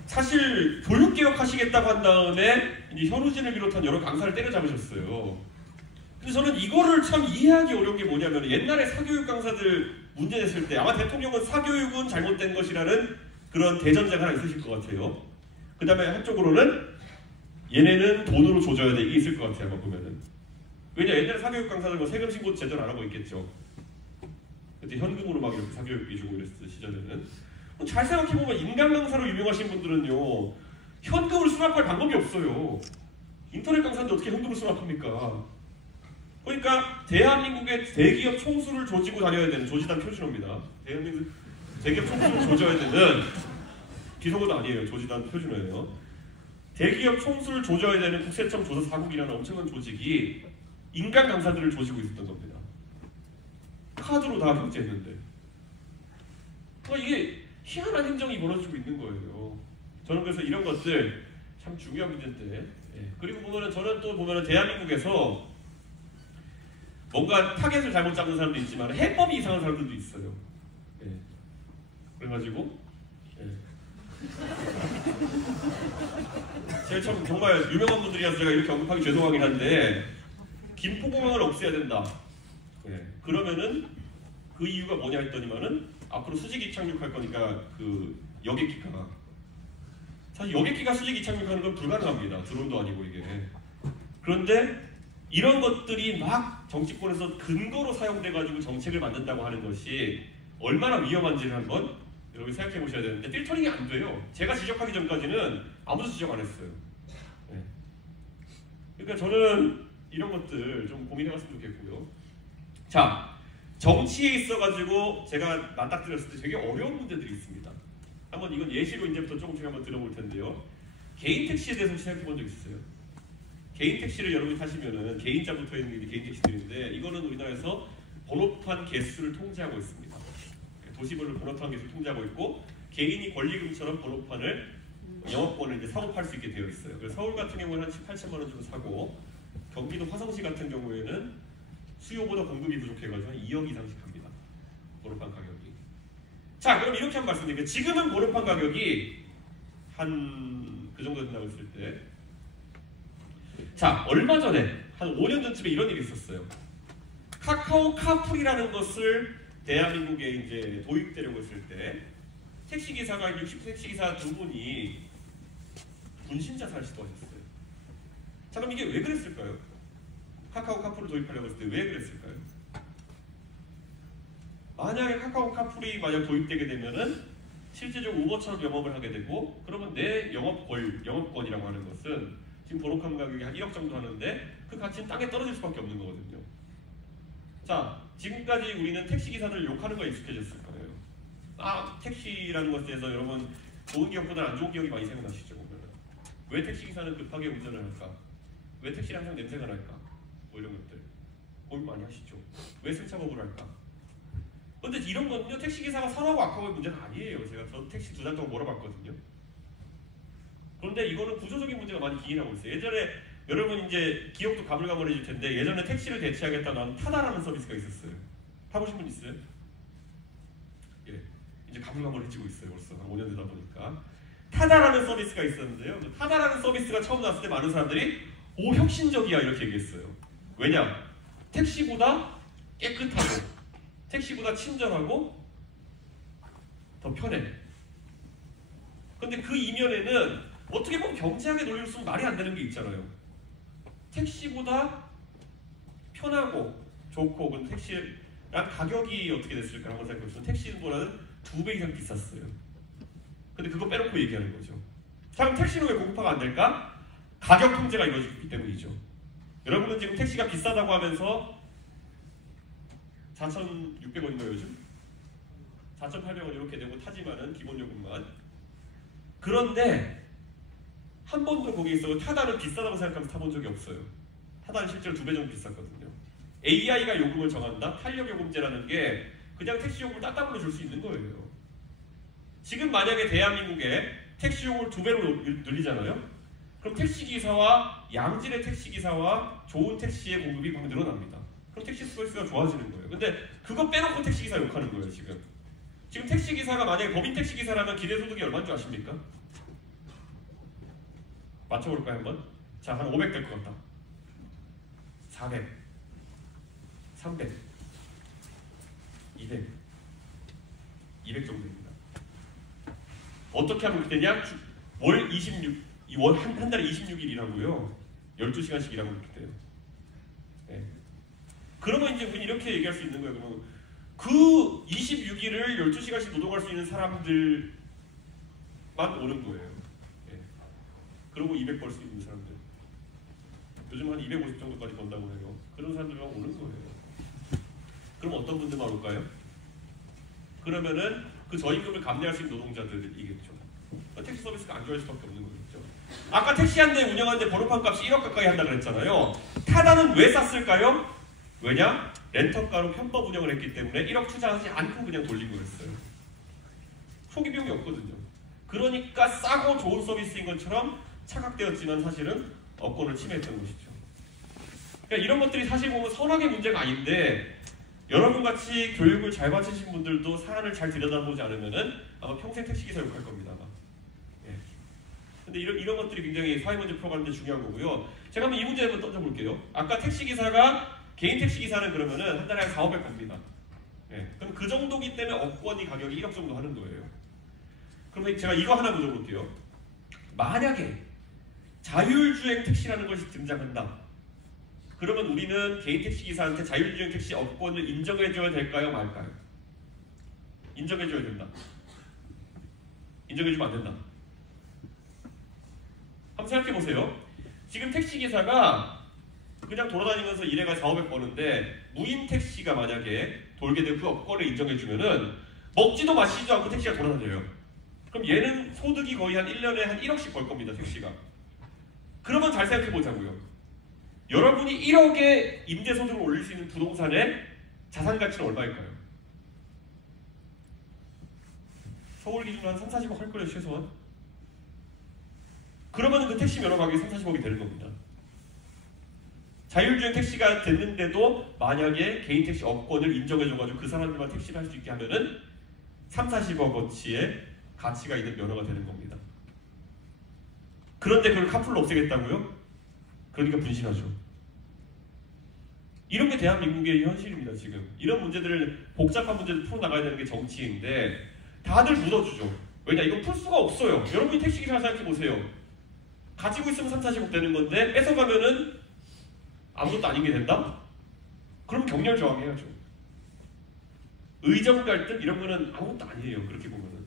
사실 교육개혁 하시겠다고 한 다음에 이제 현우진을 비롯한 여러 강사를 때려잡으셨어요. 근데 저는 이거를 참 이해하기 어려운 게 뭐냐면, 옛날에 사교육 강사들 문제 냈을 때 아마 대통령은 사교육은 잘못된 것이라는 그런 대전제가 하나 있으실 것 같아요. 그 다음에 한쪽으로는 얘네는 돈으로 조져야 돼, 이게 있을 것 같아요, 아마 보면은. 왜냐, 옛날에 사교육 강사들 뭐 세금 신고 제대로 안 하고 있겠죠. 그때 현금으로 막 이렇게 사교육비 주고 이랬을 시절에는. 잘 생각해보면 인간 강사로 유명하신 분들은요, 현금을 수납할 방법이 없어요. 인터넷 강사인데 어떻게 현금을 수납합니까? 그러니까 대한민국의 대기업 총수를 조지고 다녀야 되는 조지단 표준어입니다. 대한민국 대기업 총수를 조져야 되는, 비속어도 아니에요, 조지단 표준어예요. 대기업 총수를 조져야 되는 국세청 조사사국이라는 엄청난 조직이 인간 강사들을 조지고 있었던 겁니다. 카드로 다 결제했는데. 그러니까 이게 희한한 행정이 벌어지고 있는 거예요. 저는 그래서 이런 것들 참 중요한 문제인데, 그리고 보면은 저는 또 보면은 대한민국에서 뭔가 타겟을 잘못 잡는 사람도 있지만 해법이 이상한 사람들도 있어요. 그래가지고 제가 참 정말 유명한 분들이라서 제가 이렇게 언급하기 죄송하긴 한데, 김포공항을 없애야 된다. 그러면은 그 이유가 뭐냐 했더니만은 앞으로 수직 이착륙할 거니까 그 여객기가, 사실 여객기가 수직 이착륙하는 건 불가능합니다. 드론도 아니고 이게. 그런데 이런 것들이 막 정치권에서 근거로 사용돼가지고 정책을 만든다고 하는 것이 얼마나 위험한지를 한번 여러분이 생각해 보셔야 되는데, 필터링이 안 돼요. 제가 지적하기 전까지는 아무도 지적 안 했어요. 그러니까 저는 이런 것들 좀 고민해봤으면 좋겠고요. 자, 정치에 있어가지고 제가 맞닥뜨렸을 때 되게 어려운 문제들이 있습니다. 한번 이건 예시로 이제부터 조금씩 한번 들어볼 텐데요. 개인 택시에 대해서 생각해 본 적 있어요? 개인 택시를 여러분이 타시면은 개인자 붙어 있는 게 개인 택시들인데, 이거는 우리나라에서 번호판 개수를 통제하고 있습니다. 도시별로 번호판 개수를 통제하고 있고, 개인이 권리금처럼 번호판을 영업권을 이제 사고 팔 수 있게 되어 있어요. 그래서 서울 같은 경우는 한 18,000만 원 주고 사고, 경기도 화성시 같은 경우에는 수요보다 공급이 부족해가지고 한 2억 이상씩 합니다. 번호판 가격이. 자, 그럼 이렇게 한번 말씀드릴게요. 지금은 번호판 가격이 한 그 정도 된다고 했을 때, 자, 얼마 전에 한 5년 전쯤에 이런 일이 있었어요. 카카오 카풀이라는 것을 대한민국에 이제 도입되려고 했을 때, 택시기사가 60세 택시기사 두 분이 분신 자살을 시도하셨어요. 자, 그럼 이게 왜 그랬을까요? 카카오 카풀을 도입하려고 했을 때 왜 그랬을까요? 만약에 카카오 카풀이 만약 도입되게 되면은 실제적으로 우버처럼 영업을 하게 되고, 그러면 내 영업권이라고 하는 것은 지금 번호판 가격이 한 1억 정도 하는데 그 가치는 땅에 떨어질 수밖에 없는 거거든요. 자, 지금까지 우리는 택시기사들을 욕하는 거에 익숙해졌을 거예요. 택시라는 것에 대해서 여러분 좋은 기억보다 안 좋은 기억이 많이 생각나시죠? 보면 왜 택시기사는 급하게 운전을 할까? 왜 택시는 항상 냄새가 날까? 뭐 이런 것들 고민 많이 하시죠? 왜 승차법을 할까? 근데 이런 거는요, 택시기사가 선하고 악하고의 문제가 아니에요. 제가 저 택시 2달 동안 몰아봤거든요. 그런데 이거는 구조적인 문제가 많이 기인하고 있어요. 예전에 여러분 이제 기억도 가물가물해질 텐데, 예전에 택시를 대체하겠다는 타다라는 서비스가 있었어요. 타보신 분 있어요? 예, 이제 가물가물해지고 있어요. 벌써 한 5년 되다 보니까. 타다라는 서비스가 있었는데요. 타다라는 서비스가 처음 나왔을 때 많은 사람들이 오, 혁신적이야 이렇게 얘기했어요. 왜냐? 택시보다 깨끗하고 택시보다 친절하고 더 편해. 근데 그 이면에는 어떻게 보면 경제학의 논리로 쓰면 말이 안 되는 게 있잖아요. 택시보다 편하고 좋고, 근데 택시랑 가격이 어떻게 됐을까 한번 생각해보시면 택시보다는 2배 이상 비쌌어요. 근데 그거 빼놓고 얘기하는 거죠. 자, 그럼 택시는 왜 고급화가 안 될까? 가격 통제가 이루어지기 때문이죠. 여러분은 지금 택시가 비싸다고 하면서 4,600원인가요 요즘? 4,800원 이렇게 내고 타지만은 기본 요금만. 그런데 한 번도 거기에 있어 타다는 비싸다고 생각하면서 타본 적이 없어요. 타다는 실제로 2배 정도 비쌌거든요. AI가 요금을 정한다? 탄력 요금제라는 게 그냥 택시 요금을 따따블로 줄 수 있는 거예요. 지금 만약에 대한민국에 택시 요금을 2배로 늘리잖아요? 그럼 택시기사와 양질의 택시기사와 좋은 택시의 공급이 막 늘어납니다. 그럼 택시 서비스가 좋아지는 거예요. 근데 그거 빼놓고 택시기사 욕하는 거예요. 지금 택시기사가 만약에 법인 택시기사라면 기대소득이 얼마인 줄 아십니까? 맞춰볼까요 한번? 자, 한 500 될 것 같다. 400 300 200 200 정도입니다. 어떻게 하면 그렇게 되냐? 월 26, 한 달에 26일이라고요. 12시간씩 일하고 그렇게 돼요. 네. 그러면 이제 우리는 이렇게 얘기할 수 있는 거예요. 그러면 그 26일을 12시간씩 노동할 수 있는 사람들만 오는 거예요. 네. 그리고 200 벌 수 있는 사람들. 요즘 한 250 정도까지 번다고 해요. 그런 사람들만 오는 거예요. 그럼 어떤 분들만 올까요? 그러면은 그 저임금을 감내할 수 있는 노동자들이겠죠. 택시 서비스가 안 좋아질 수밖에 없는 거겠죠. 아까 택시 한 대 운영하는데 번호판 값이 1억 가까이 한다 그랬잖아요. 타다는 왜 쌌을까요? 왜냐? 렌터카로 편법 운영을 했기 때문에 1억 투자하지 않고 그냥 돌린 거였어요. 초기 비용이 없거든요. 그러니까 싸고 좋은 서비스인 것처럼 착각되었지만 사실은 업권을 침해했던 것이죠. 그러니까 이런 것들이 사실 보면 선악의 문제가 아닌데, 여러분같이 교육을 잘 받으신 분들도 사안을 잘 들여다보지 않으면은 아마 평생 택시기사 욕할 겁니다. 아마. 예. 근데 이런 것들이 굉장히 사회문제 풀어가는 데 중요한 거고요. 제가 한번 이 문제 한번 던져볼게요. 아까 택시기사가, 개인 택시기사는 그러면은 한 달에 한 4,500 갑니다. 예. 그럼 그 정도기 때문에 업권이 가격이 1억 정도 하는 거예요. 그럼 제가 이거 하나 물어볼게요. 만약에 자율주행 택시라는 것이 등장한다. 그러면 우리는 개인 택시기사한테 자율주행 택시 업권을 인정해줘야 될까요? 말까요? 인정해줘야 된다. 인정해주면 안 된다. 한번 생각해보세요. 지금 택시기사가 그냥 돌아다니면서 일해가 4,500 버는데 무인 택시가 만약에 돌게 되고 그 업권을 인정해주면은 먹지도 마시지도 않고 택시가 돌아다녀요. 그럼 얘는 소득이 거의 한 1년에 한 1억씩 벌 겁니다. 택시가. 그러면 잘 생각해보자고요. 여러분이 1억의 임대소득을 올릴 수 있는 부동산의 자산가치는 얼마일까요? 서울 기준으로 한 3, 40억 할 거예요, 최소한. 그러면 그 택시 면허 가격이 3, 40억이 되는 겁니다. 자율주행 택시가 됐는데도 만약에 개인 택시 업권을 인정해줘가지고 그 사람들만 택시를 할 수 있게 하면은 3, 40억어치의 가치가 있는 면허가 되는 겁니다. 그런데 그걸 카풀로 없애겠다고요? 그러니까 분신하죠. 이런 게 대한민국의 현실입니다. 지금 이런 문제들을, 복잡한 문제를 풀어나가야 되는 게 정치인데 다들 묻어주죠. 왜냐? 이거 풀 수가 없어요. 여러분이 택시기사 생각해보세요. 가지고 있으면 3, 40억 되는 건데 뺏어가면은 아무것도 아닌 게 된다? 그럼 경렬 저항해야죠. 의정 갈등 이런 거는 아무것도 아니에요. 그렇게 보면은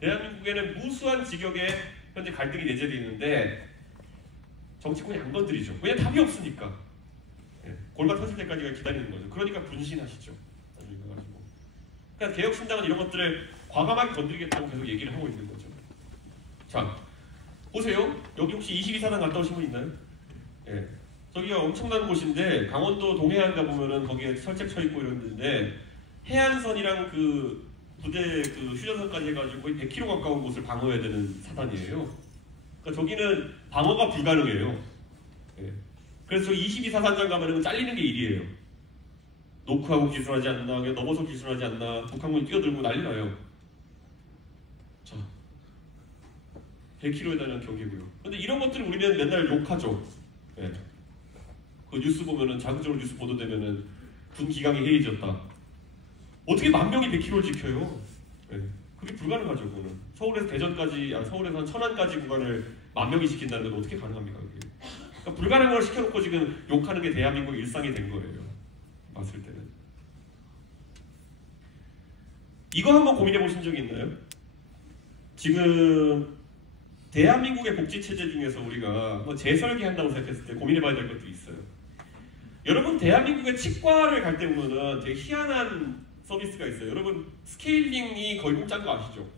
대한민국에는 무수한 지경의 현재 갈등이 내재되어 있는데 정치권이 안 건드리죠. 왜냐 답이 없으니까. 예, 골마 터질 때까지 기다리는 거죠. 그러니까 분신하시죠. 그러니까 개혁신당은 이런 것들을 과감하게 건드리겠다고 계속 얘기를 하고 있는 거죠. 자, 보세요. 여기 혹시 22사단 갔다 오신 분 있나요? 예. 저기가 엄청난 곳인데 강원도 동해안 가보면은 거기에 철책 쳐 있고 이런 데인데 해안선이랑 그 부대 그 휴전선까지 해가지고 거의 100km 가까운 곳을 방어해야 되는 사단이에요. 그러니까 저기는 방어가 불가능해요. 예. 그래서 22사단장 가면은 잘리는 게 일이에요. 노크하고 기술하지 않나, 넘어서 기술하지 않나, 북한군이 뛰어들고 난리 나요. 자, 100km에 달하는 경계고요. 근데 이런 것들을 우리는 맨날 욕하죠. 예. 그 뉴스 보면은 자극적으로 뉴스 보도되면은 군 기강이 해이해졌다. 어떻게 10,000명이 100km를 지켜요? 예. 그게 불가능하죠. 그거는 서울에서 대전까지, 서울에서 한 천안까지 구간을 10,000명이 지킨다는 건 어떻게 가능합니까? 그게? 그러니까 불가능한 걸 시켜놓고 지금 욕하는 게 대한민국 일상이 된 거예요. 봤을 때는. 이거 한번 고민해 보신 적이 있나요? 지금 대한민국의 복지체제 중에서 우리가 뭐 재설계한다고 생각했을 때 고민해 봐야 될 것도 있어요. 여러분 대한민국의 치과를 갈 때 보면은 되게 희한한 서비스가 있어요. 여러분 스케일링이 거의 공짜인 거 아시죠?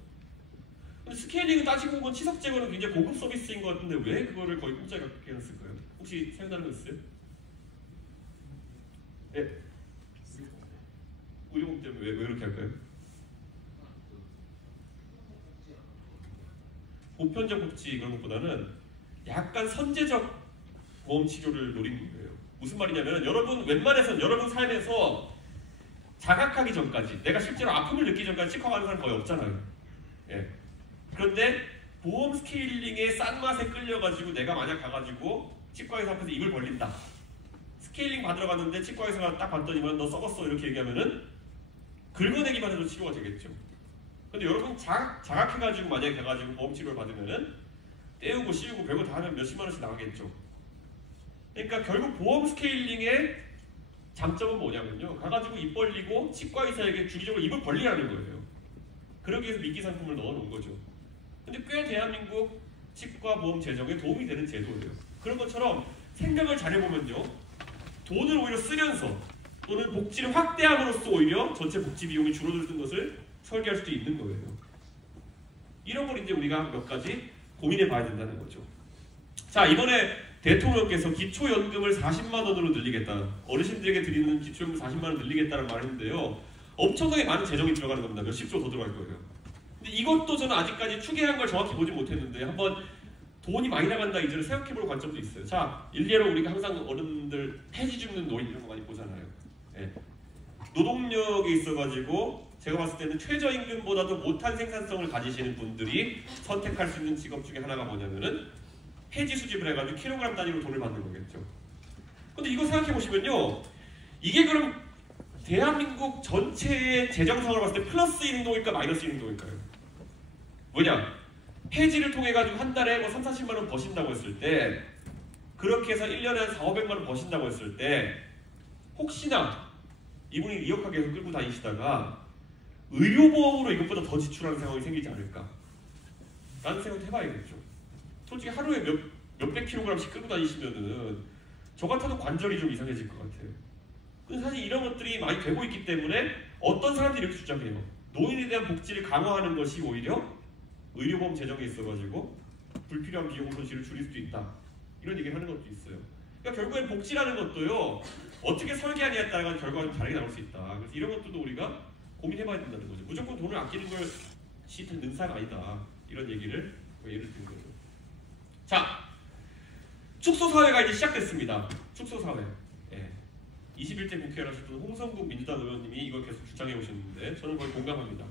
근데 스케일링은 따지고 보면 치석 제거는 굉장히 고급 서비스인 것 같은데 왜 그거를 거의 공짜에 갖게 해놨을까요? 혹시 생각나는 거 있어요? 네. 의료보험 때문에 왜 그렇게 할까요? 보편적 복지 그런 것보다는 약간 선제적 보험 치료를 노리는 거예요. 무슨 말이냐면 여러분 웬만해서는 여러분 삶에서 자각하기 전까지 내가 실제로 아픔을 느끼기 전까지 치과 가는 사람 거의 없잖아요. 예. 그런데 보험 스케일링에 싼 맛에 끌려가지고 내가 만약 가가지고 치과의사 앞에서 입을 벌린다. 스케일링 받으러 갔는데 치과의사가 딱 봤더니만 너 썩었어 이렇게 얘기하면은 긁어내기만 해도 치료가 되겠죠. 근데 여러분 자각해가지고 만약에 가가지고 보험 치료를 받으면은 떼우고 씌우고 별거 다 하면 몇십만 원씩 나가겠죠. 그러니까 결국 보험 스케일링의 장점은 뭐냐면요. 가가지고 입 벌리고 치과의사에게 주기적으로 입을 벌리라는 거예요. 그러기 위해서 미끼 상품을 넣어놓은 거죠. 근데 꽤 대한민국 치과 보험 재정에 도움이 되는 제도예요. 그런 것처럼 생각을 잘해보면요. 돈을 오히려 쓰면서 또는 복지를 확대함으로써 오히려 전체 복지 비용이 줄어드는 것을 설계할 수도 있는 거예요. 이런 걸 이제 우리가 몇 가지 고민해 봐야 된다는 거죠. 자, 이번에 대통령께서 기초연금을 40만 원으로 늘리겠다. 어르신들에게 드리는 기초연금 40만 원 늘리겠다는 말을 했는데요. 엄청나게 많은 재정이 들어가는 겁니다. 몇십조 더 들어갈 거예요. 근데 이것도 저는 아직까지 추계한 걸 정확히 보지 못했는데 한번 돈이 많이 나간다 이제는 생각해볼 관점도 있어요. 자, 일례로 우리가 항상 어른들 폐지 줍는 노인 이런 거 많이 보잖아요. 예. 노동력이 있어가지고 제가 봤을 때는 최저임금보다도 못한 생산성을 가지시는 분들이 선택할 수 있는 직업 중에 하나가 뭐냐면은 폐지 수집을 해가지고 킬로그램 단위로 돈을 받는 거겠죠. 근데 이거 생각해 보시면요, 이게 그럼 대한민국 전체의 재정 상황을 봤을 때 플러스 행동일까 마이너스 행동일까요? 뭐냐? 폐지를 통해 가지고 한 달에 뭐 3, 40만 원 버신다고 했을 때, 그렇게 해서 1년에 한 4, 500만 원 버신다고 했을 때, 혹시나 이분이 리역하게 해서 끌고 다니시다가 의료보험으로 이것보다 더 지출하는 상황이 생기지 않을까? 라는 생각도 해봐야겠죠. 솔직히 하루에 몇백 킬로그램씩 끌고 다니시면은 저 같아도 관절이 좀 이상해질 것 같아요. 근데 사실 이런 것들이 많이 되고 있기 때문에 어떤 사람들이 이렇게 주장해요. 노인에 대한 복지를 강화하는 것이 오히려 의료보험 재정에 있어가지고 불필요한 비용 손실을 줄일 수도 있다. 이런 얘기를 하는 것도 있어요. 그러니까 결국엔 복지라는 것도요. 어떻게 설계하냐에 따라 결과가 좀 다르게 나올 수 있다. 그래서 이런 것들도 우리가 고민해봐야 된다는 거죠. 무조건 돈을 아끼는 것이 능사가 아니다. 이런 얘기를 예를 든 거죠. 자, 축소사회가 이제 시작됐습니다. 축소사회. 예. 21대 국회의원이셨던 홍성국 민주당 의원님이 이걸 계속 주장해 오셨는데 저는 거의 공감합니다.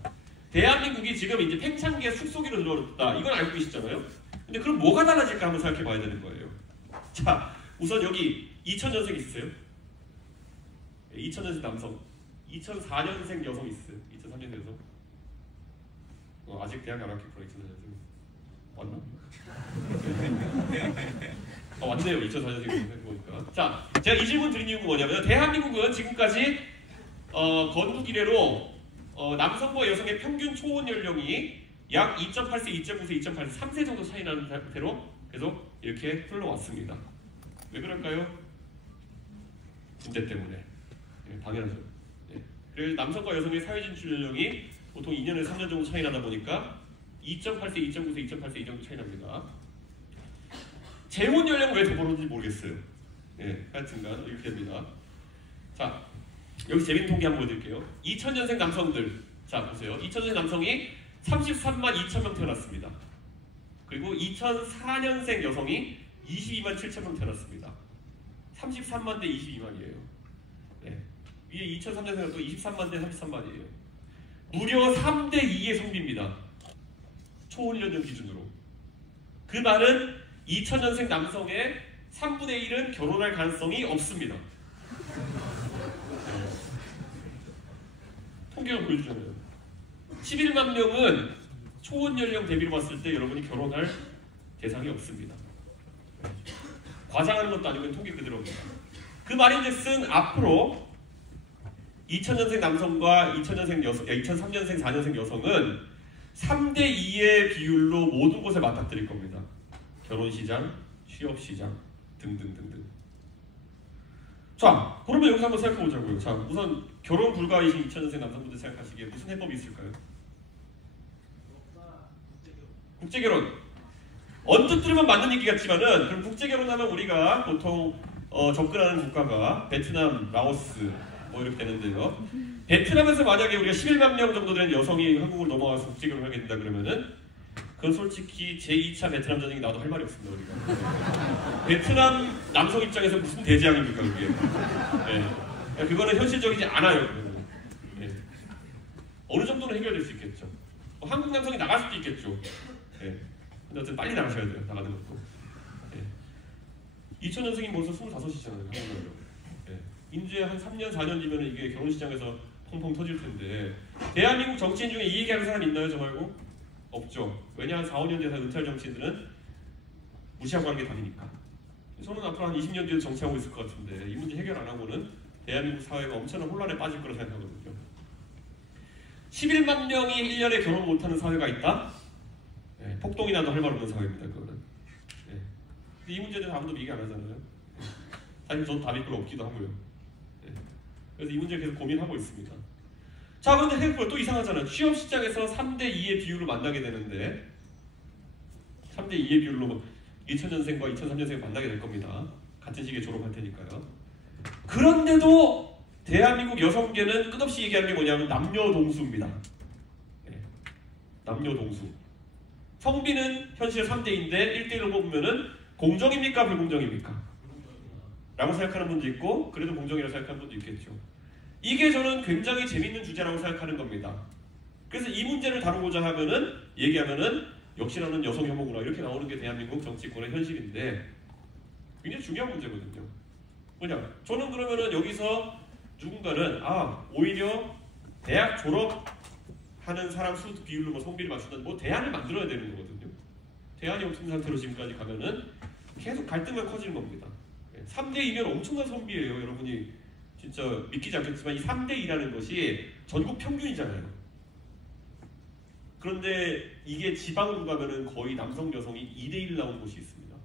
대한민국이 지금 이제 팽창기에 숙소기로 들어왔다. 이건 알고 계시잖아요. 근데 그럼 뭐가 달라질까 한번 생각해 봐야 되는 거예요. 자, 우선 여기 2000년생 있으세요? 2000년생 남성, 2004년생 여성 있어요. 2003년생 여성. 아직 대학 안 왔겠구나. 2004년생. 왔나? 왔네요. 2004년생 보니까. 자, 제가 이 질문 드린 이유가 뭐냐면 대한민국은 지금까지 건국 이래로 남성과 여성의 평균 초혼 연령이 약 2.8세, 2.9세, 2.8세, 3세 정도 차이 나는 상태로 계속 이렇게 흘러왔습니다. 왜 그럴까요? 군대 때문에. 당연하죠. 그래서 남성과 여성의 사회 진출 연령이 보통 2년에서 3년 정도 차이 나다 보니까 2.8세, 2.9세, 2.8세 이 정도 차이 납니다. 재혼 연령은 왜 더 벌어지는지 모르겠어요. 하여튼간 이렇게 됩니다. 자, 여기 재밌는 통계 한번 보여드릴게요. 2000년생 남성들, 자 보세요. 2000년생 남성이 33만 2천 명 태어났습니다. 그리고 2004년생 여성이 22만 7천 명 태어났습니다. 33만 대 22만이에요. 위에 2003년생은 또 23만 대 33만이에요. 무려 3대 2의 성비입니다. 초혼 연령 기준으로. 그 말은 2000년생 남성의 3분의 1은 결혼할 가능성이 없습니다. 통계가 보여주잖아요. 11만 명은 초혼 연령 대비로 봤을 때 여러분이 결혼할 대상이 없습니다. 과장하는 것도 아니고 통계 그대로입니다. 그 말인즉슨 앞으로 2000년생 남성과 2003년생 4년생 여성은 3대2의 비율로 모든 곳에 맞닥뜨릴 겁니다. 결혼시장, 취업시장 등등등등. 자, 그러면 여기서 한번 생각해보자고요. 자, 우선 결혼 불가이신 2000년생 남성분들 생각하시기에 무슨 해법이 있을까요? 국제결혼. 언뜻 들으면 맞는 얘기 같지만은 그럼 국제결혼하면 우리가 보통 접근하는 국가가 베트남, 라오스 뭐 이렇게 되는데요. 베트남에서 만약에 우리가 11만 명 정도 되는 여성이 한국으로 넘어와서 국제결혼을 하게 된다 그러면은 그건 솔직히 제2차 베트남 전쟁이 나와도 할 말이 없습니다. 우리가 베트남 남성 입장에서 무슨 대재앙입니까 그게? 그거는 현실적이지 않아요. 어느 정도는 해결될 수 있겠죠. 한국 남성이 나갈 수도 있겠죠. 근데 어쨌든 빨리 나가셔야 돼요. 나가는 것도. 2000년생이 벌써 25이잖아요. 이제 한 3년, 4년 뒤면 이게 결혼시장에서 펑펑 터질 텐데 대한민국 정치인 중에 이 얘기하는 사람 있나요? 저 말고? 없죠. 왜냐하면 4, 5년 뒤에 은퇴할 정치인들은 무시하고 하는 게 답이니까. 저는 앞으로 한 20년 뒤에 정치하고 있을 것 같은데 이 문제 해결 안 하고는 대한민국 사회가 엄청난 혼란에 빠질 거라 생각하거든요. 11만 명이 1년에 결혼 못하는 사회가 있다? 폭동이 나도 할 말 없는 사회입니다. 그거는. 이 문제는 아무도 얘기 안 하잖아요. 사실 저도 답이 별로 없기도 하고요. 그래서 이 문제 계속 고민하고 있습니다. 자, 그런데 생각보다 또 이상하잖아요. 취업 시장에서 3대2의 비율을 만나게 되는데 3대2의 비율로 2000년생과 2003년생 만나게 될 겁니다. 같은 시기에 졸업할 테니까요. 그런데도 대한민국 여성계는 끝없이 얘기하는 게 뭐냐면 남녀동수입니다. 남녀동수. 성비는 현실의 3대인데 1대1로 뽑으면은 공정입니까? 불공정입니까? 라고 생각하는 분도 있고 그래도 공정이라고 생각하는 분도 있겠죠. 이게 저는 굉장히 재밌는 주제라고 생각하는 겁니다. 그래서 이 문제를 다루고자 하면은 얘기하면은 역시 나는 여성 혐오구나 이렇게 나오는 게 대한민국 정치권의 현실인데 굉장히 중요한 문제거든요. 뭐냐? 저는 그러면은 여기서 누군가는 오히려 대학 졸업하는 사람 수 비율로 뭐 성비를 맞추는 뭐 대안을 만들어야 되는 거거든요. 대안이 없는 상태로 지금까지 가면은 계속 갈등만 커지는 겁니다. 3대2면 엄청난 성비예요. 여러분이 진짜 믿기지 않겠지만 이 3대2라는 것이 전국 평균이잖아요. 그런데 이게 지방으로 가면은 거의 남성 여성이 2대1 나온 곳이 있습니다.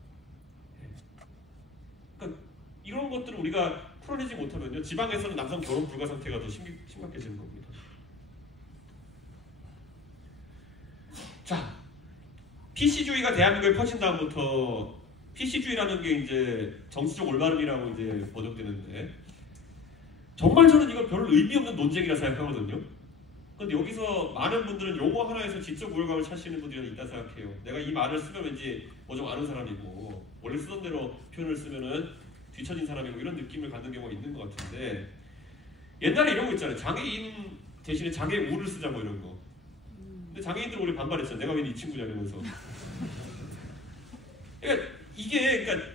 그러니까 이런 것들을 우리가 풀어내지 못하면요. 지방에서는 남성 결혼 불가 상태가 더 심각해지는 겁니다. 자, PC주의가 대한민국에 퍼진 다음부터 PC주의라는 게 이제 정치적 올바름이라고 이제 번역되는데 정말 저는 이거 별 의미 없는 논쟁이라 생각하거든요. 근데 여기서 많은 분들은 용어 하나에서 지적 우월감을 찾으시는 분들이 있다 생각해요. 내가 이 말을 쓰면 왠지 뭐 좀 아는 사람이고 원래 쓰던 대로 표현을 쓰면은 뒤처진 사람이고 이런 느낌을 갖는 경우가 있는 것 같은데 옛날에 이런 거 있잖아요. 장애인 대신에 장애우를 쓰자 뭐 이런 거. 근데 장애인들 원래 반발했잖아요. 내가 왜 이 친구냐 이러면서. 그러니까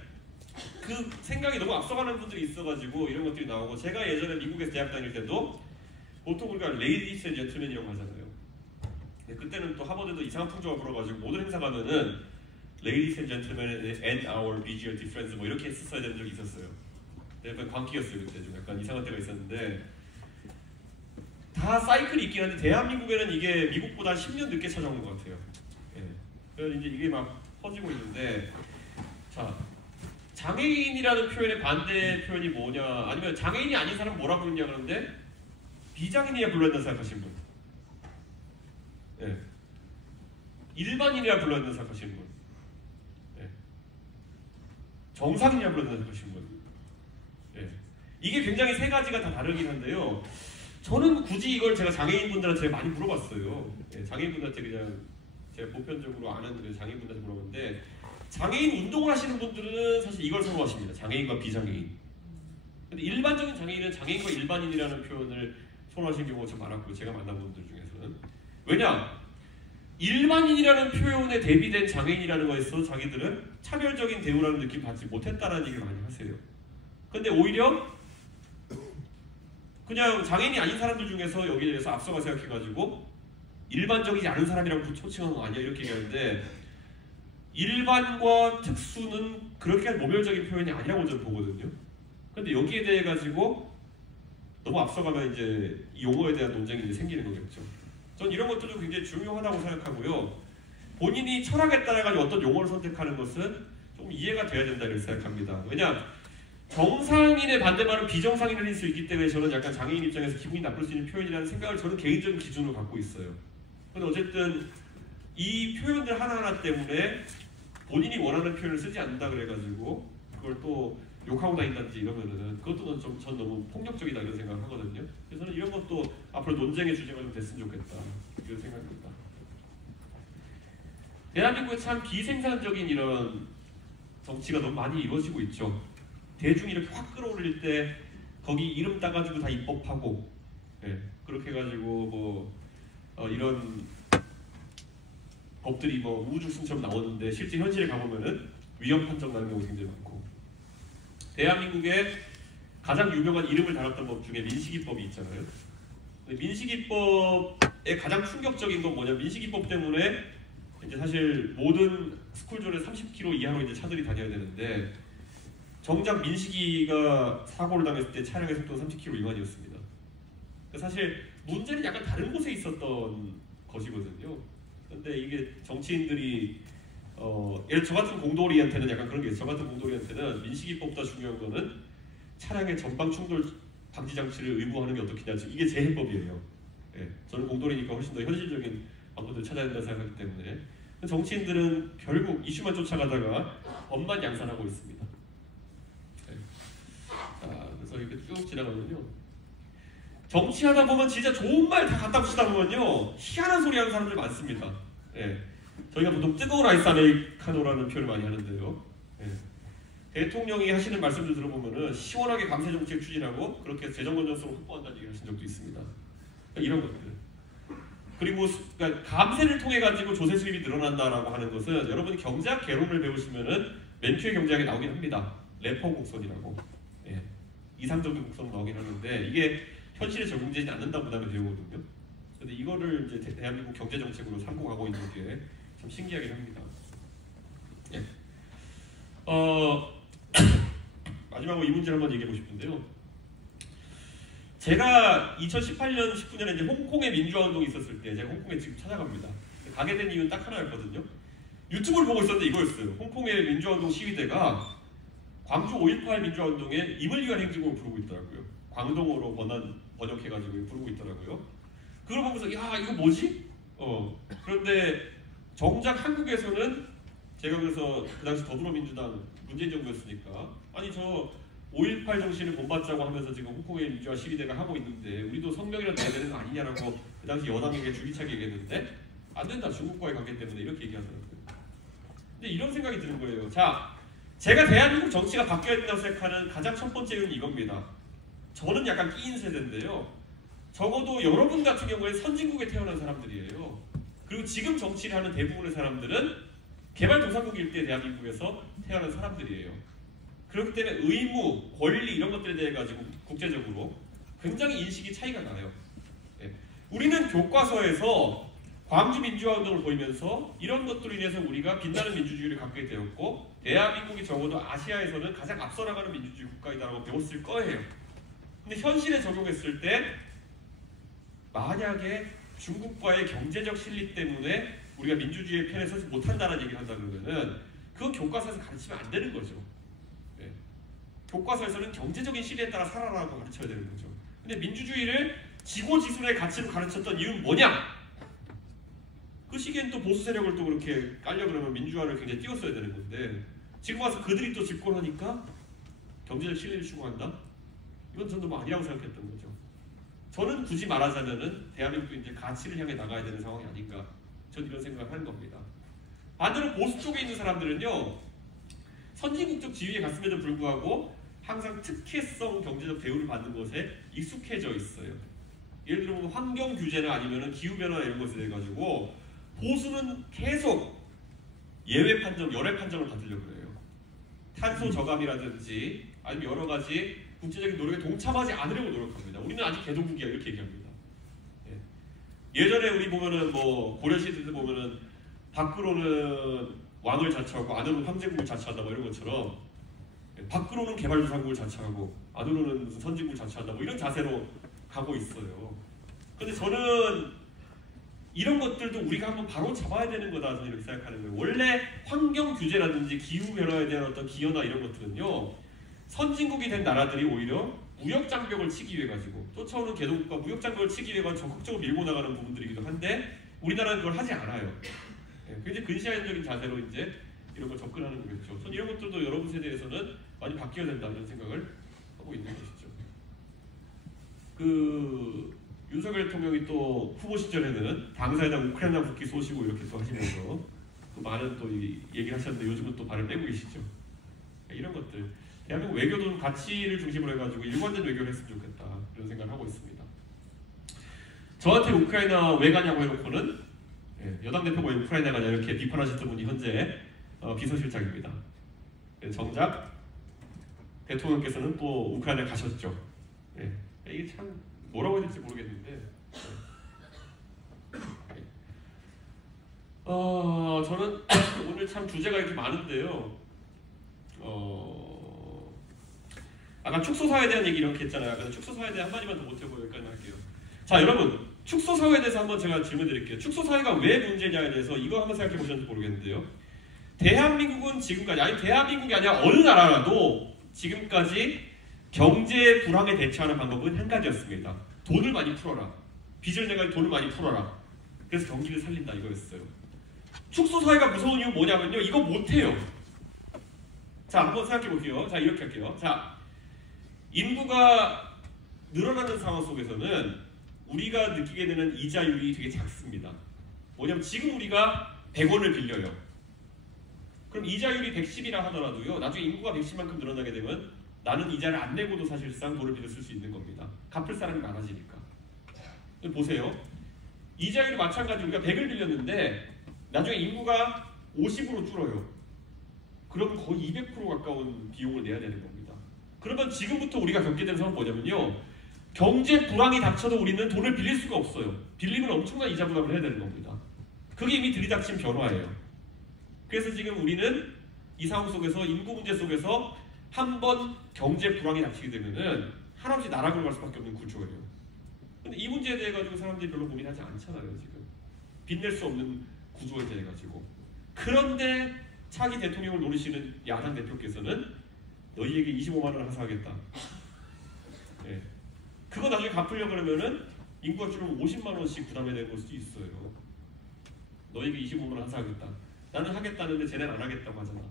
그 생각이 너무 앞서가는 분들이 있어가지고 이런 것들이 나오고 제가 예전에 미국에서 대학 다닐 때도 보통 우리가 레이디스 앤 젠틀맨이라고 하잖아요. 근데 그때는 또 하버드도 이상한 풍조가 불어가지고 모든 행사 가면은 Ladies and Gentlemen and our BGLT friends 뭐 이렇게 썼어야 되는 적이 있었어요. 약간 광기였어요. 그때 좀 약간 이상한 때가 있었는데 다 사이클이 있긴 한데 대한민국에는 이게 미국보다 10년 늦게 찾아온 것 같아요. 예. 그래서 이제 이게 막 퍼지고 있는데, 자, 장애인이라는 표현의 반대 표현이 뭐냐, 아니면 장애인이 아닌 사람 뭐라 부르냐 그러는데 비장애인이라 불러야 된다 생각하시는 분, 예. 일반인이라 불러야 된다 생각하시는 분, 예. 정상인이라 불러야 된다 생각하시는 분, 예. 이게 굉장히 세 가지가 다 다르긴 한데요. 저는 굳이 이걸 제가 장애인분들한테 많이 물어봤어요. 예, 장애인분들한테 그냥 제가 보편적으로 아는 장애인분들한테 물어봤는데, 장애인 운동을 하시는 분들은 사실 이걸 선호하십니다. 장애인과 비장애인. 근데 일반적인 장애인은 장애인과 일반인이라는 표현을 선호하시는 경우가 참 많았고요. 제가 만나본 분들 중에서는. 왜냐? 일반인이라는 표현에 대비된 장애인이라는 거에서 자기들은 차별적인 대우라는 느낌 받지 못했다라는 얘기를 많이 하세요. 근데 오히려 그냥 장애인이 아닌 사람들 중에서 여기에 대해서 앞서가 생각해가지고 일반적이지 않은 사람이라고 초칭하는 거 아니야 이렇게 얘기하는데, 일반과 특수는 그렇게 모멸적인 표현이 아니라고 저는 보거든요. 근데 여기에 대해 가지고 너무 앞서가면 이제 이 용어에 대한 논쟁이 이제 생기는 거겠죠. 전 이런 것들도 굉장히 중요하다고 생각하고요. 본인이 철학에 따라 가지고 어떤 용어를 선택하는 것은 좀 이해가 돼야 된다 이렇게 생각합니다. 왜냐? 정상인의 반대말은 비정상인을 할 수 있기 때문에 저는 약간 장애인 입장에서 기분이 나쁠 수 있는 표현이라는 생각을 저는 개인적인 기준으로 갖고 있어요. 근데 어쨌든 이 표현들 하나하나 때문에 본인이 원하는 표현을 쓰지 않는다 그래가지고 그걸 또 욕하고 다닌다든지 이러면은 그것도 전 너무 폭력적이다 이런 생각을 하거든요. 그래서 저는 이런 것도 앞으로 논쟁의 주제가 좀 됐으면 좋겠다 이런 생각입니다. 대한민국에 참 비생산적인 이런 정치가 너무 많이 이루어지고 있죠. 대중이 이렇게 확 끌어올릴 때 거기 이름 따가지고 다 입법하고, 예, 그렇게 해가지고 뭐 이런 법들이 뭐 우후죽순처럼 나오는데 실제 현실에 가보면은 위헌 판정 나는 경우가 굉장히 많고, 대한민국에 가장 유명한 이름을 달았던 법 중에 민식이법이 있잖아요. 민식이법의 가장 충격적인 건 뭐냐, 민식이법 때문에 이제 사실 모든 스쿨존에 30km 이하로 이제 차들이 다녀야 되는데 정작 민식이가 사고를 당했을 때 차량의 속도는 30km 미만이었습니다. 사실 문제는 약간 다른 곳에 있었던 것이거든요. 근데 이게 정치인들이 예를 저 같은 공돌이한테는 약간 그런 게 있어요. 저 같은 공돌이한테는 민식이법보다 중요한 거는 차량의 전방 충돌 방지 장치를 의무화하는 게 어떻겠냐. 이게 제 해법이에요. 예, 저는 공돌이니까 훨씬 더 현실적인 방법들을 찾아야 된다고 생각하기 때문에 정치인들은 결국 이슈만 쫓아가다가 법만 양산하고 있습니다. 그래서 이렇게 쭉 지나가면요, 정치하다 보면 진짜 좋은 말 다 갖다 붙이다 보면요 희한한 소리 하는 사람들 많습니다. 예. 저희가 보통 뜨거운 아이스 아메리카노라는 표현을 많이 하는데요, 예. 대통령이 하시는 말씀들 들어보면은 시원하게 감세 정책 추진하고 그렇게 재정 건전성을 확보한다는 얘기를 하신 적도 있습니다. 그러니까 이런 것들. 그리고 그러니까 감세를 통해 가지고 조세 수입이 늘어난다라고 하는 것은 여러분이 경제학 개론을 배우시면은 맨큐의 경제학에 나오긴 합니다. 레퍼 곡선이라고. 예. 이상적인 곡선으로 나오긴 하는데 이게 현실에 적용되지 않는다고 그다음에 배우거든요. 근데 이거를 이제 대한민국 경제 정책으로 삼고 가고 있는 게 참 신기하긴 합니다. 예. 마지막으로 이 문제를 한번 얘기해 보고 싶은데요. 제가 2018년, 19년에 이제 홍콩의 민주화 운동이 있었을 때 제가 홍콩에 지금 찾아갑니다. 가게 된 이유는 딱 하나였거든요. 유튜브를 보고 있었는데 이거였어요. 홍콩의 민주화 운동 시위대가 광주 5.18 민주화 운동에 임을 위한 행진곡을 부르고 있더라고요. 광동어로 번역해가지고 부르고 있더라고요. 그걸 보면서 야 이거 뭐지? 그런데 정작 한국에서는 제가 그래서 그 당시 더불어민주당 문재인 정부였으니까 아니 저 5.18 정신을 본받자고 하면서 지금 홍콩의 민주화 시위대가 하고 있는데 우리도 성명이라도 내야 되는 거 아니냐라고 그 당시 여당에게 줄기차게 얘기했는데 안 된다 중국과의 관계 때문에 이렇게 얘기하더라고요. 근데 이런 생각이 드는 거예요. 자, 제가 대한민국 정치가 바뀌어야 된다고 생각하는 가장 첫 번째 이유는 이겁니다. 저는 약간 끼인 세대인데요. 적어도 여러분 같은 경우에 선진국에 태어난 사람들이에요. 그리고 지금 정치를 하는 대부분의 사람들은 개발도상국 일대 대한민국에서 태어난 사람들이에요. 그렇기 때문에 의무, 권리 이런 것들에 대해 가지고 국제적으로 굉장히 인식이 차이가 나요. 예. 우리는 교과서에서 광주 민주화 운동을 보이면서 이런 것들로 인해서 우리가 빛나는 민주주의를 갖게 되었고 대한민국이 적어도 아시아에서는 가장 앞서 나가는 민주주의 국가이다라고 배웠을 거예요. 근데 현실에 적용했을 때 만약에 중국과의 경제적 실리 때문에 우리가 민주주의의 편에 서지 못한다는 얘기를 한다 그러면은 그건 교과서에서 가르치면 안 되는 거죠. 네. 교과서에서는 경제적인 실리에 따라 살아라고 가르쳐야 되는 거죠. 근데 민주주의를 지고지순의 가치로 가르쳤던 이유는 뭐냐? 그 시기엔 또 보수 세력을 또 그렇게 깔려 그러면 민주화를 굉장히 띄웠어야 되는 건데 지금 와서 그들이 또 집권하니까 경제적 실리를 추구한다? 이건 저는 너무 아니라고 생각했던 거죠. 저는 굳이 말하자면은 대한민국도 이제 가치를 향해 나가야 되는 상황이 아닌가. 저는 이런 생각을 하는 겁니다. 반대로 보수 쪽에 있는 사람들은요, 선진국적 지위에 갔음에도 불구하고 항상 특혜성 경제적 대우를 받는 것에 익숙해져 있어요. 예를 들어 환경 규제나 아니면은 기후 변화 이런 것에 대해 가지고 보수는 계속 예외 판정, 열외 판정을 받으려고 그래요. 탄소 저감이라든지 아니면 여러 가지 국제적인 노력에 동참하지 않으려고 노력합니다. 우리는 아직 개도국이야 이렇게 얘기합니다. 예전에 우리 보면은 뭐 고려 시대 때 보면은 밖으로는 왕을 자처하고 안으로는 황제국을 자처한다 뭐 이런 것처럼 밖으로는 개발도상국을 자처하고 안으로는 무슨 선진국을 자처한다 뭐 이런 자세로 가고 있어요. 근데 저는 이런 것들도 우리가 한번 바로 잡아야 되는 거다 저는 이렇게 생각하는 거예요. 원래 환경 규제라든지 기후 변화에 대한 어떤 기여나 이런 것들은요, 선진국이 된 나라들이 오히려 무역 장벽을 치기 위해 가지고 쫓아오는 개도국가 무역 장벽을 치기 위해 가지고 적극적으로 밀고 나가는 부분들이기도 한데 우리나라는 그걸 하지 않아요. 굉장히 근시안적인 자세로 이제 이런 걸 접근하는 거겠죠. 저는 이런 것들도 여러분 세대에서는 많이 바뀌어야 된다 이런 생각을 하고 있는 것이죠. 윤석열 대통령이 또 후보 시절에는 당사에다 우크라이나 국기 쏘시고 이렇게 또 하시면서 또 많은 또 얘기를 하셨는데 요즘은 또 발을 빼고 계시죠. 이런 것들 대한민국 외교도 가치를 중심으로 해가지고 일관된 외교를 했으면 좋겠다 이런 생각을 하고 있습니다. 저한테 우크라이나 왜 가냐고 해놓고는 여당 대표가 왜 우크라이나 가냐 이렇게 비판하셨던 분이 현재 비서실장입니다. 정작 대통령께서는 또 우크라이나 가셨죠. 이게 참 뭐라고 해야 될지 모르겠는데 저는 오늘 참 주제가 이렇게 많은데요. 아까 축소사회에 대한 얘기 이렇게 했잖아요. 아까 축소사회에 대한 한마디만 더 못해보고 여기까지 할게요. 자 여러분, 축소사회에 대해서 한번 제가 질문 드릴게요. 축소사회가 왜 문제냐에 대해서 이거 한번 생각해 보셨는지 모르겠는데요. 대한민국은 지금까지, 아니 대한민국이 아니라 어느 나라라도 지금까지 경제 불황에 대처하는 방법은 한 가지였습니다. 돈을 많이 풀어라. 빚을 내가 돈을 많이 풀어라. 그래서 경기를 살린다 이거였어요. 축소사회가 무서운 이유는 뭐냐면요, 이거 못해요. 자 한번 생각해 볼게요. 자 이렇게 할게요. 자 인구가 늘어나는 상황 속에서는 우리가 느끼게 되는 이자율이 되게 작습니다. 뭐냐면 지금 우리가 100원을 빌려요. 그럼 이자율이 110이라 하더라도요, 나중에 인구가 110만큼 늘어나게 되면 나는 이자를 안 내고도 사실상 돈을 빌려 쓸 수 있는 겁니다. 갚을 사람이 많아지니까. 보세요. 이자율이 마찬가지로 우리가 100을 빌렸는데 나중에 인구가 50으로 줄어요. 그러면 거의 200% 가까운 비용을 내야 되는 겁니다. 그러면 지금부터 우리가 겪게 되는 상황은 뭐냐면요, 경제 불황이 닥쳐도 우리는 돈을 빌릴 수가 없어요. 빌리면 엄청난 이자 부담을 해야 되는 겁니다. 그게 이미 들이닥친 변화예요. 그래서 지금 우리는 이 상황 속에서, 인구 문제 속에서 한번 경제 불황이 닥치게 되면은 한없이 나락으로 갈 수밖에 없는 구조예요. 근데 이 문제에 대해 가지고 사람들이 별로 고민하지 않잖아요. 지금 빚낼 수 없는 구조에 대해 가지고. 그런데 차기 대통령을 노리시는 야당 대표께서는 너희에게 25만 원을 하사하겠다. 그거 나중에 갚으려고 그러면은 인구가 줄으면 50만 원씩 부담해야 될 수도 있어요. 너희에게 25만 원 하사하겠다. 나는 하겠다는데 쟤네는 안 하겠다고 하잖아.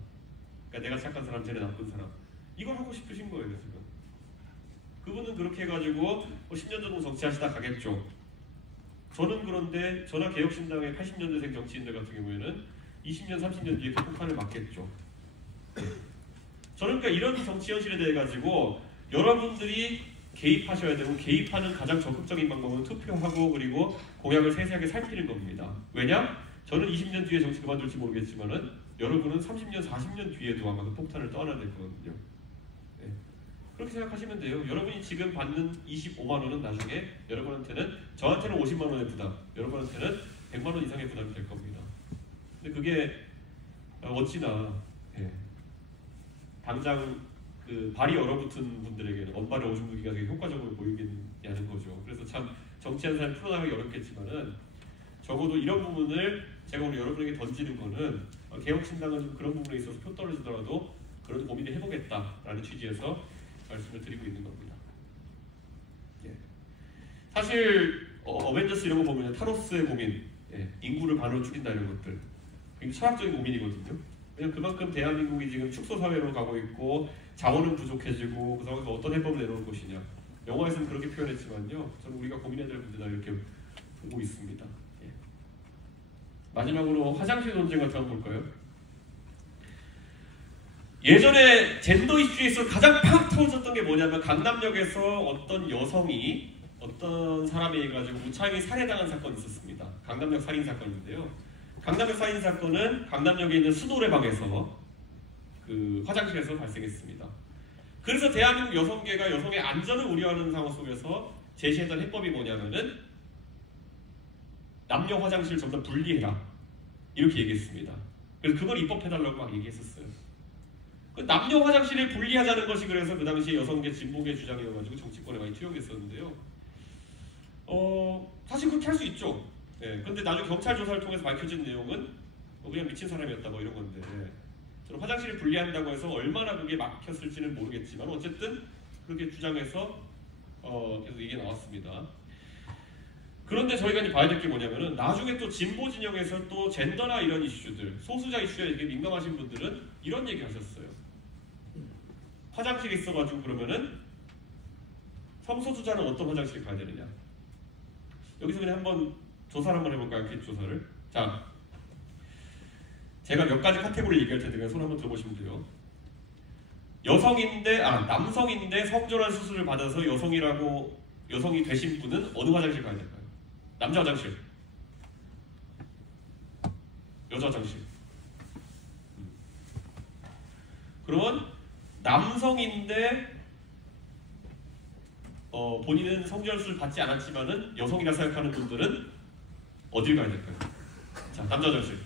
그러니까 내가 착한 사람, 쟤네 나쁜 사람. 이걸 하고 싶으신 거예요 지금. 그분은 그렇게 해가지고 10년 정도 정치하시다 가겠죠. 저는 그런데 저나 개혁신당의 80년대생 정치인들 같은 경우에는 20년, 30년 뒤에 그 폭탄을 맞겠죠. 저는 그러니까 이런 정치 현실에 대해 가지고 여러분들이 개입하셔야 되고, 개입하는 가장 적극적인 방법은 투표하고 그리고 공약을 세세하게 살피는 겁니다. 왜냐? 저는 20년 뒤에 정치 그만둘지 모르겠지만은 여러분은 30년, 40년 뒤에도 아마 그 폭탄을 떠안아야 될 거거든요. 그렇게 생각하시면 돼요. 여러분이 지금 받는 25만 원은 나중에 여러분한테는, 저한테는 50만 원의 부담, 여러분한테는 100만 원 이상의 부담이 될 겁니다. 근데 그게 어찌나 당장 발이 얼어붙은 분들에게는 언발의 오줌 누기가 되게 효과적으로 보이겠냐는 거죠. 그래서 참 정치하는 사람이 풀어나가기 어렵겠지만은 적어도 이런 부분을 제가 오늘 여러분에게 던지는 거는 개혁신당은 좀 그런 부분에 있어서 표 떨어지더라도 그래도 고민을 해보겠다라는 취지에서 말씀을 드리고 있는 겁니다. 예. 사실 어벤져스 이런 거 보면 타노스의 고민, 인구를 반으로 줄인다 이런 것들 굉장히 철학적인 고민이거든요. 왜냐면 그만큼 대한민국이 지금 축소 사회로 가고 있고 자원은 부족해지고 그 상황에서 어떤 해법을 내놓을 것이냐. 영화에서는 그렇게 표현했지만요. 저는 우리가 고민해야 될 문제다 이렇게 보고 있습니다. 예. 마지막으로 화장실 논쟁 같은 거 한번 볼까요? 예전에 젠더 이슈에서 가장 팍 터졌던 게 뭐냐면 강남역에서 어떤 여성이 어떤 사람에 의해 가지고 무차하게 살해당한 사건이 있었습니다. 강남역 살인 사건인데요. 강남역 살인 사건은 강남역에 있는 수노래방에서 그 화장실에서 발생했습니다. 그래서 대한민국 여성계가 여성의 안전을 우려하는 상황 속에서 제시했던 해법이 뭐냐면은 남녀 화장실 전부 다 분리해라 이렇게 얘기했습니다. 그래서 그걸 입법해달라고 막 얘기했었어요. 그 남녀 화장실을 분리하자는 것이 그래서 그 당시에 여성계 진보계 주장이어가지고 정치권에 많이 투영됐었는데요. 사실 그렇게 할 수 있죠. 그런데 나중에 경찰 조사를 통해서 밝혀진 내용은 그냥 미친 사람이었다 뭐 이런 건데 저는 화장실을 분리한다고 해서 얼마나 그게 막혔을지는 모르겠지만 어쨌든 그렇게 주장해서 계속 이게 나왔습니다. 그런데 저희가 이제 봐야 될 게 뭐냐면은 나중에 또 진보 진영에서 또 젠더나 이런 이슈들, 소수자 이슈에 이렇게 민감하신 분들은 이런 얘기 하셨어요. 화장실이 있어가지고 그러면은 성소수자는 어떤 화장실에 가야 되느냐. 여기서 그냥 한번 조사를 한번 해볼까요? ан케이트 조사를. 자, 제가 몇 가지 카테고리 얘기할 텐데 그냥 손 한번 들어보시면 돼요. 남성인데 성전환 수술을 받아서 여성이 되신 분은 어느 화장실 가야 될까요? 남자 화장실, 여자 화장실. 그러면 남성인데 본인은 성전환 수술 받지 않았지만은 여성이라 생각하는 분들은 어딜 가야 될까요? 자, 남자 화장실,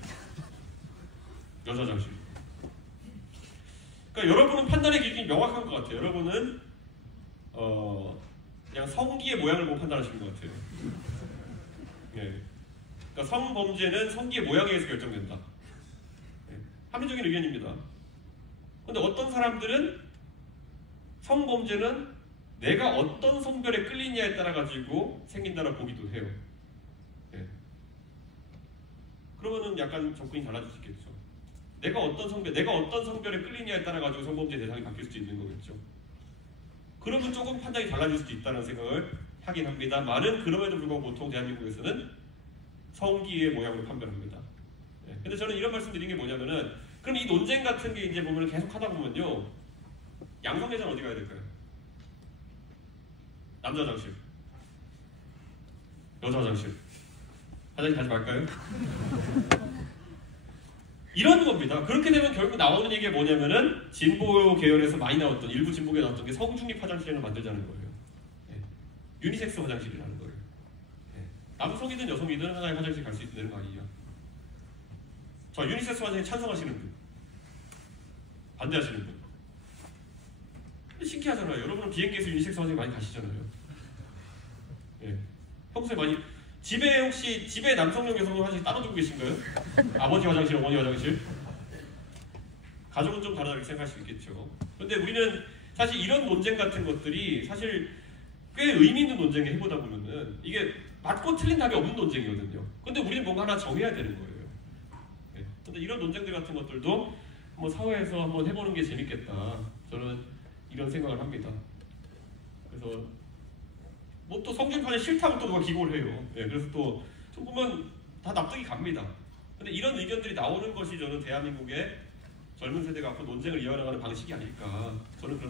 여자 화장실. 그러니까 여러분은 판단의 기준이 명확한 것 같아요. 여러분은 그냥 성기의 모양을 보고 판단하시는 것 같아요. 그러니까 성범죄는 성기의 모양에 의해서 결정된다. 합리적인 의견입니다. 그런데 어떤 사람들은 성범죄는 내가 어떤 성별에 끌리냐에 따라 가지고 생긴다라고 보기도 해요. 그러면은 약간 접근이 달라질 수 있겠죠. 내가 어떤 성별에 끌리냐에 따라 가지고 성범죄 대상이 바뀔 수도 있는 거겠죠. 그러면 조금 판단이 달라질 수도 있다는 생각을 하긴 합니다만은 그럼에도 불구하고 보통 대한민국에서는 성기의 모양으로 판별합니다. 근데 저는 이런 말씀 드린 게 뭐냐면은 그럼 이 논쟁 같은 게 이제 보면 계속 하다 보면요. 양성애자는 어디 가야 될까요? 남자 화장실, 여자 화장실. 화장실 가지 말까요? 이런 겁니다. 그렇게 되면 결국 나오는 얘기가 뭐냐면은 진보 계열에서 많이 나왔던 일부 진보계 나왔던 게 성중립 화장실을 만들자는 거예요. 유니섹스 화장실이라는 거예요. 남성이든 여성이든 하나의 화장실 갈 수 있는 거 아니냐. 자, 유니섹스 화장실 찬성하시는 분, 반대하시는 분. 신기하잖아요. 여러분은 비행기에서 유니섹스 화장실 많이 가시잖아요. 평소에 많이 집에 남성용 여성용 화장실 따로 두고 계신가요? 아버지 화장실, 어머니 화장실? 가족은 좀 다르다고 생각할 수 있겠죠. 그런데 우리는 사실 이런 논쟁 같은 것들이 사실 꽤 의미 있는 논쟁을 해보다 보면은 이게 맞고 틀린 답이 없는 논쟁이거든요. 근데 우리는 뭔가 하나 정해야 되는 거예요. 근데 이런 논쟁들 같은 것들도 뭐 사회에서 한번 해보는 게 재밌겠다. 저는 이런 생각을 합니다. 그래서 뭐 또 성전환이 싫다고 또 누가 기고를 해요. 그래서 또 좀 보면 다 납득이 갑니다. 근데 이런 의견들이 나오는 것이 저는 대한민국의 젊은 세대가 앞으로 논쟁을 이어나가는 방식이 아닐까. 저는 그런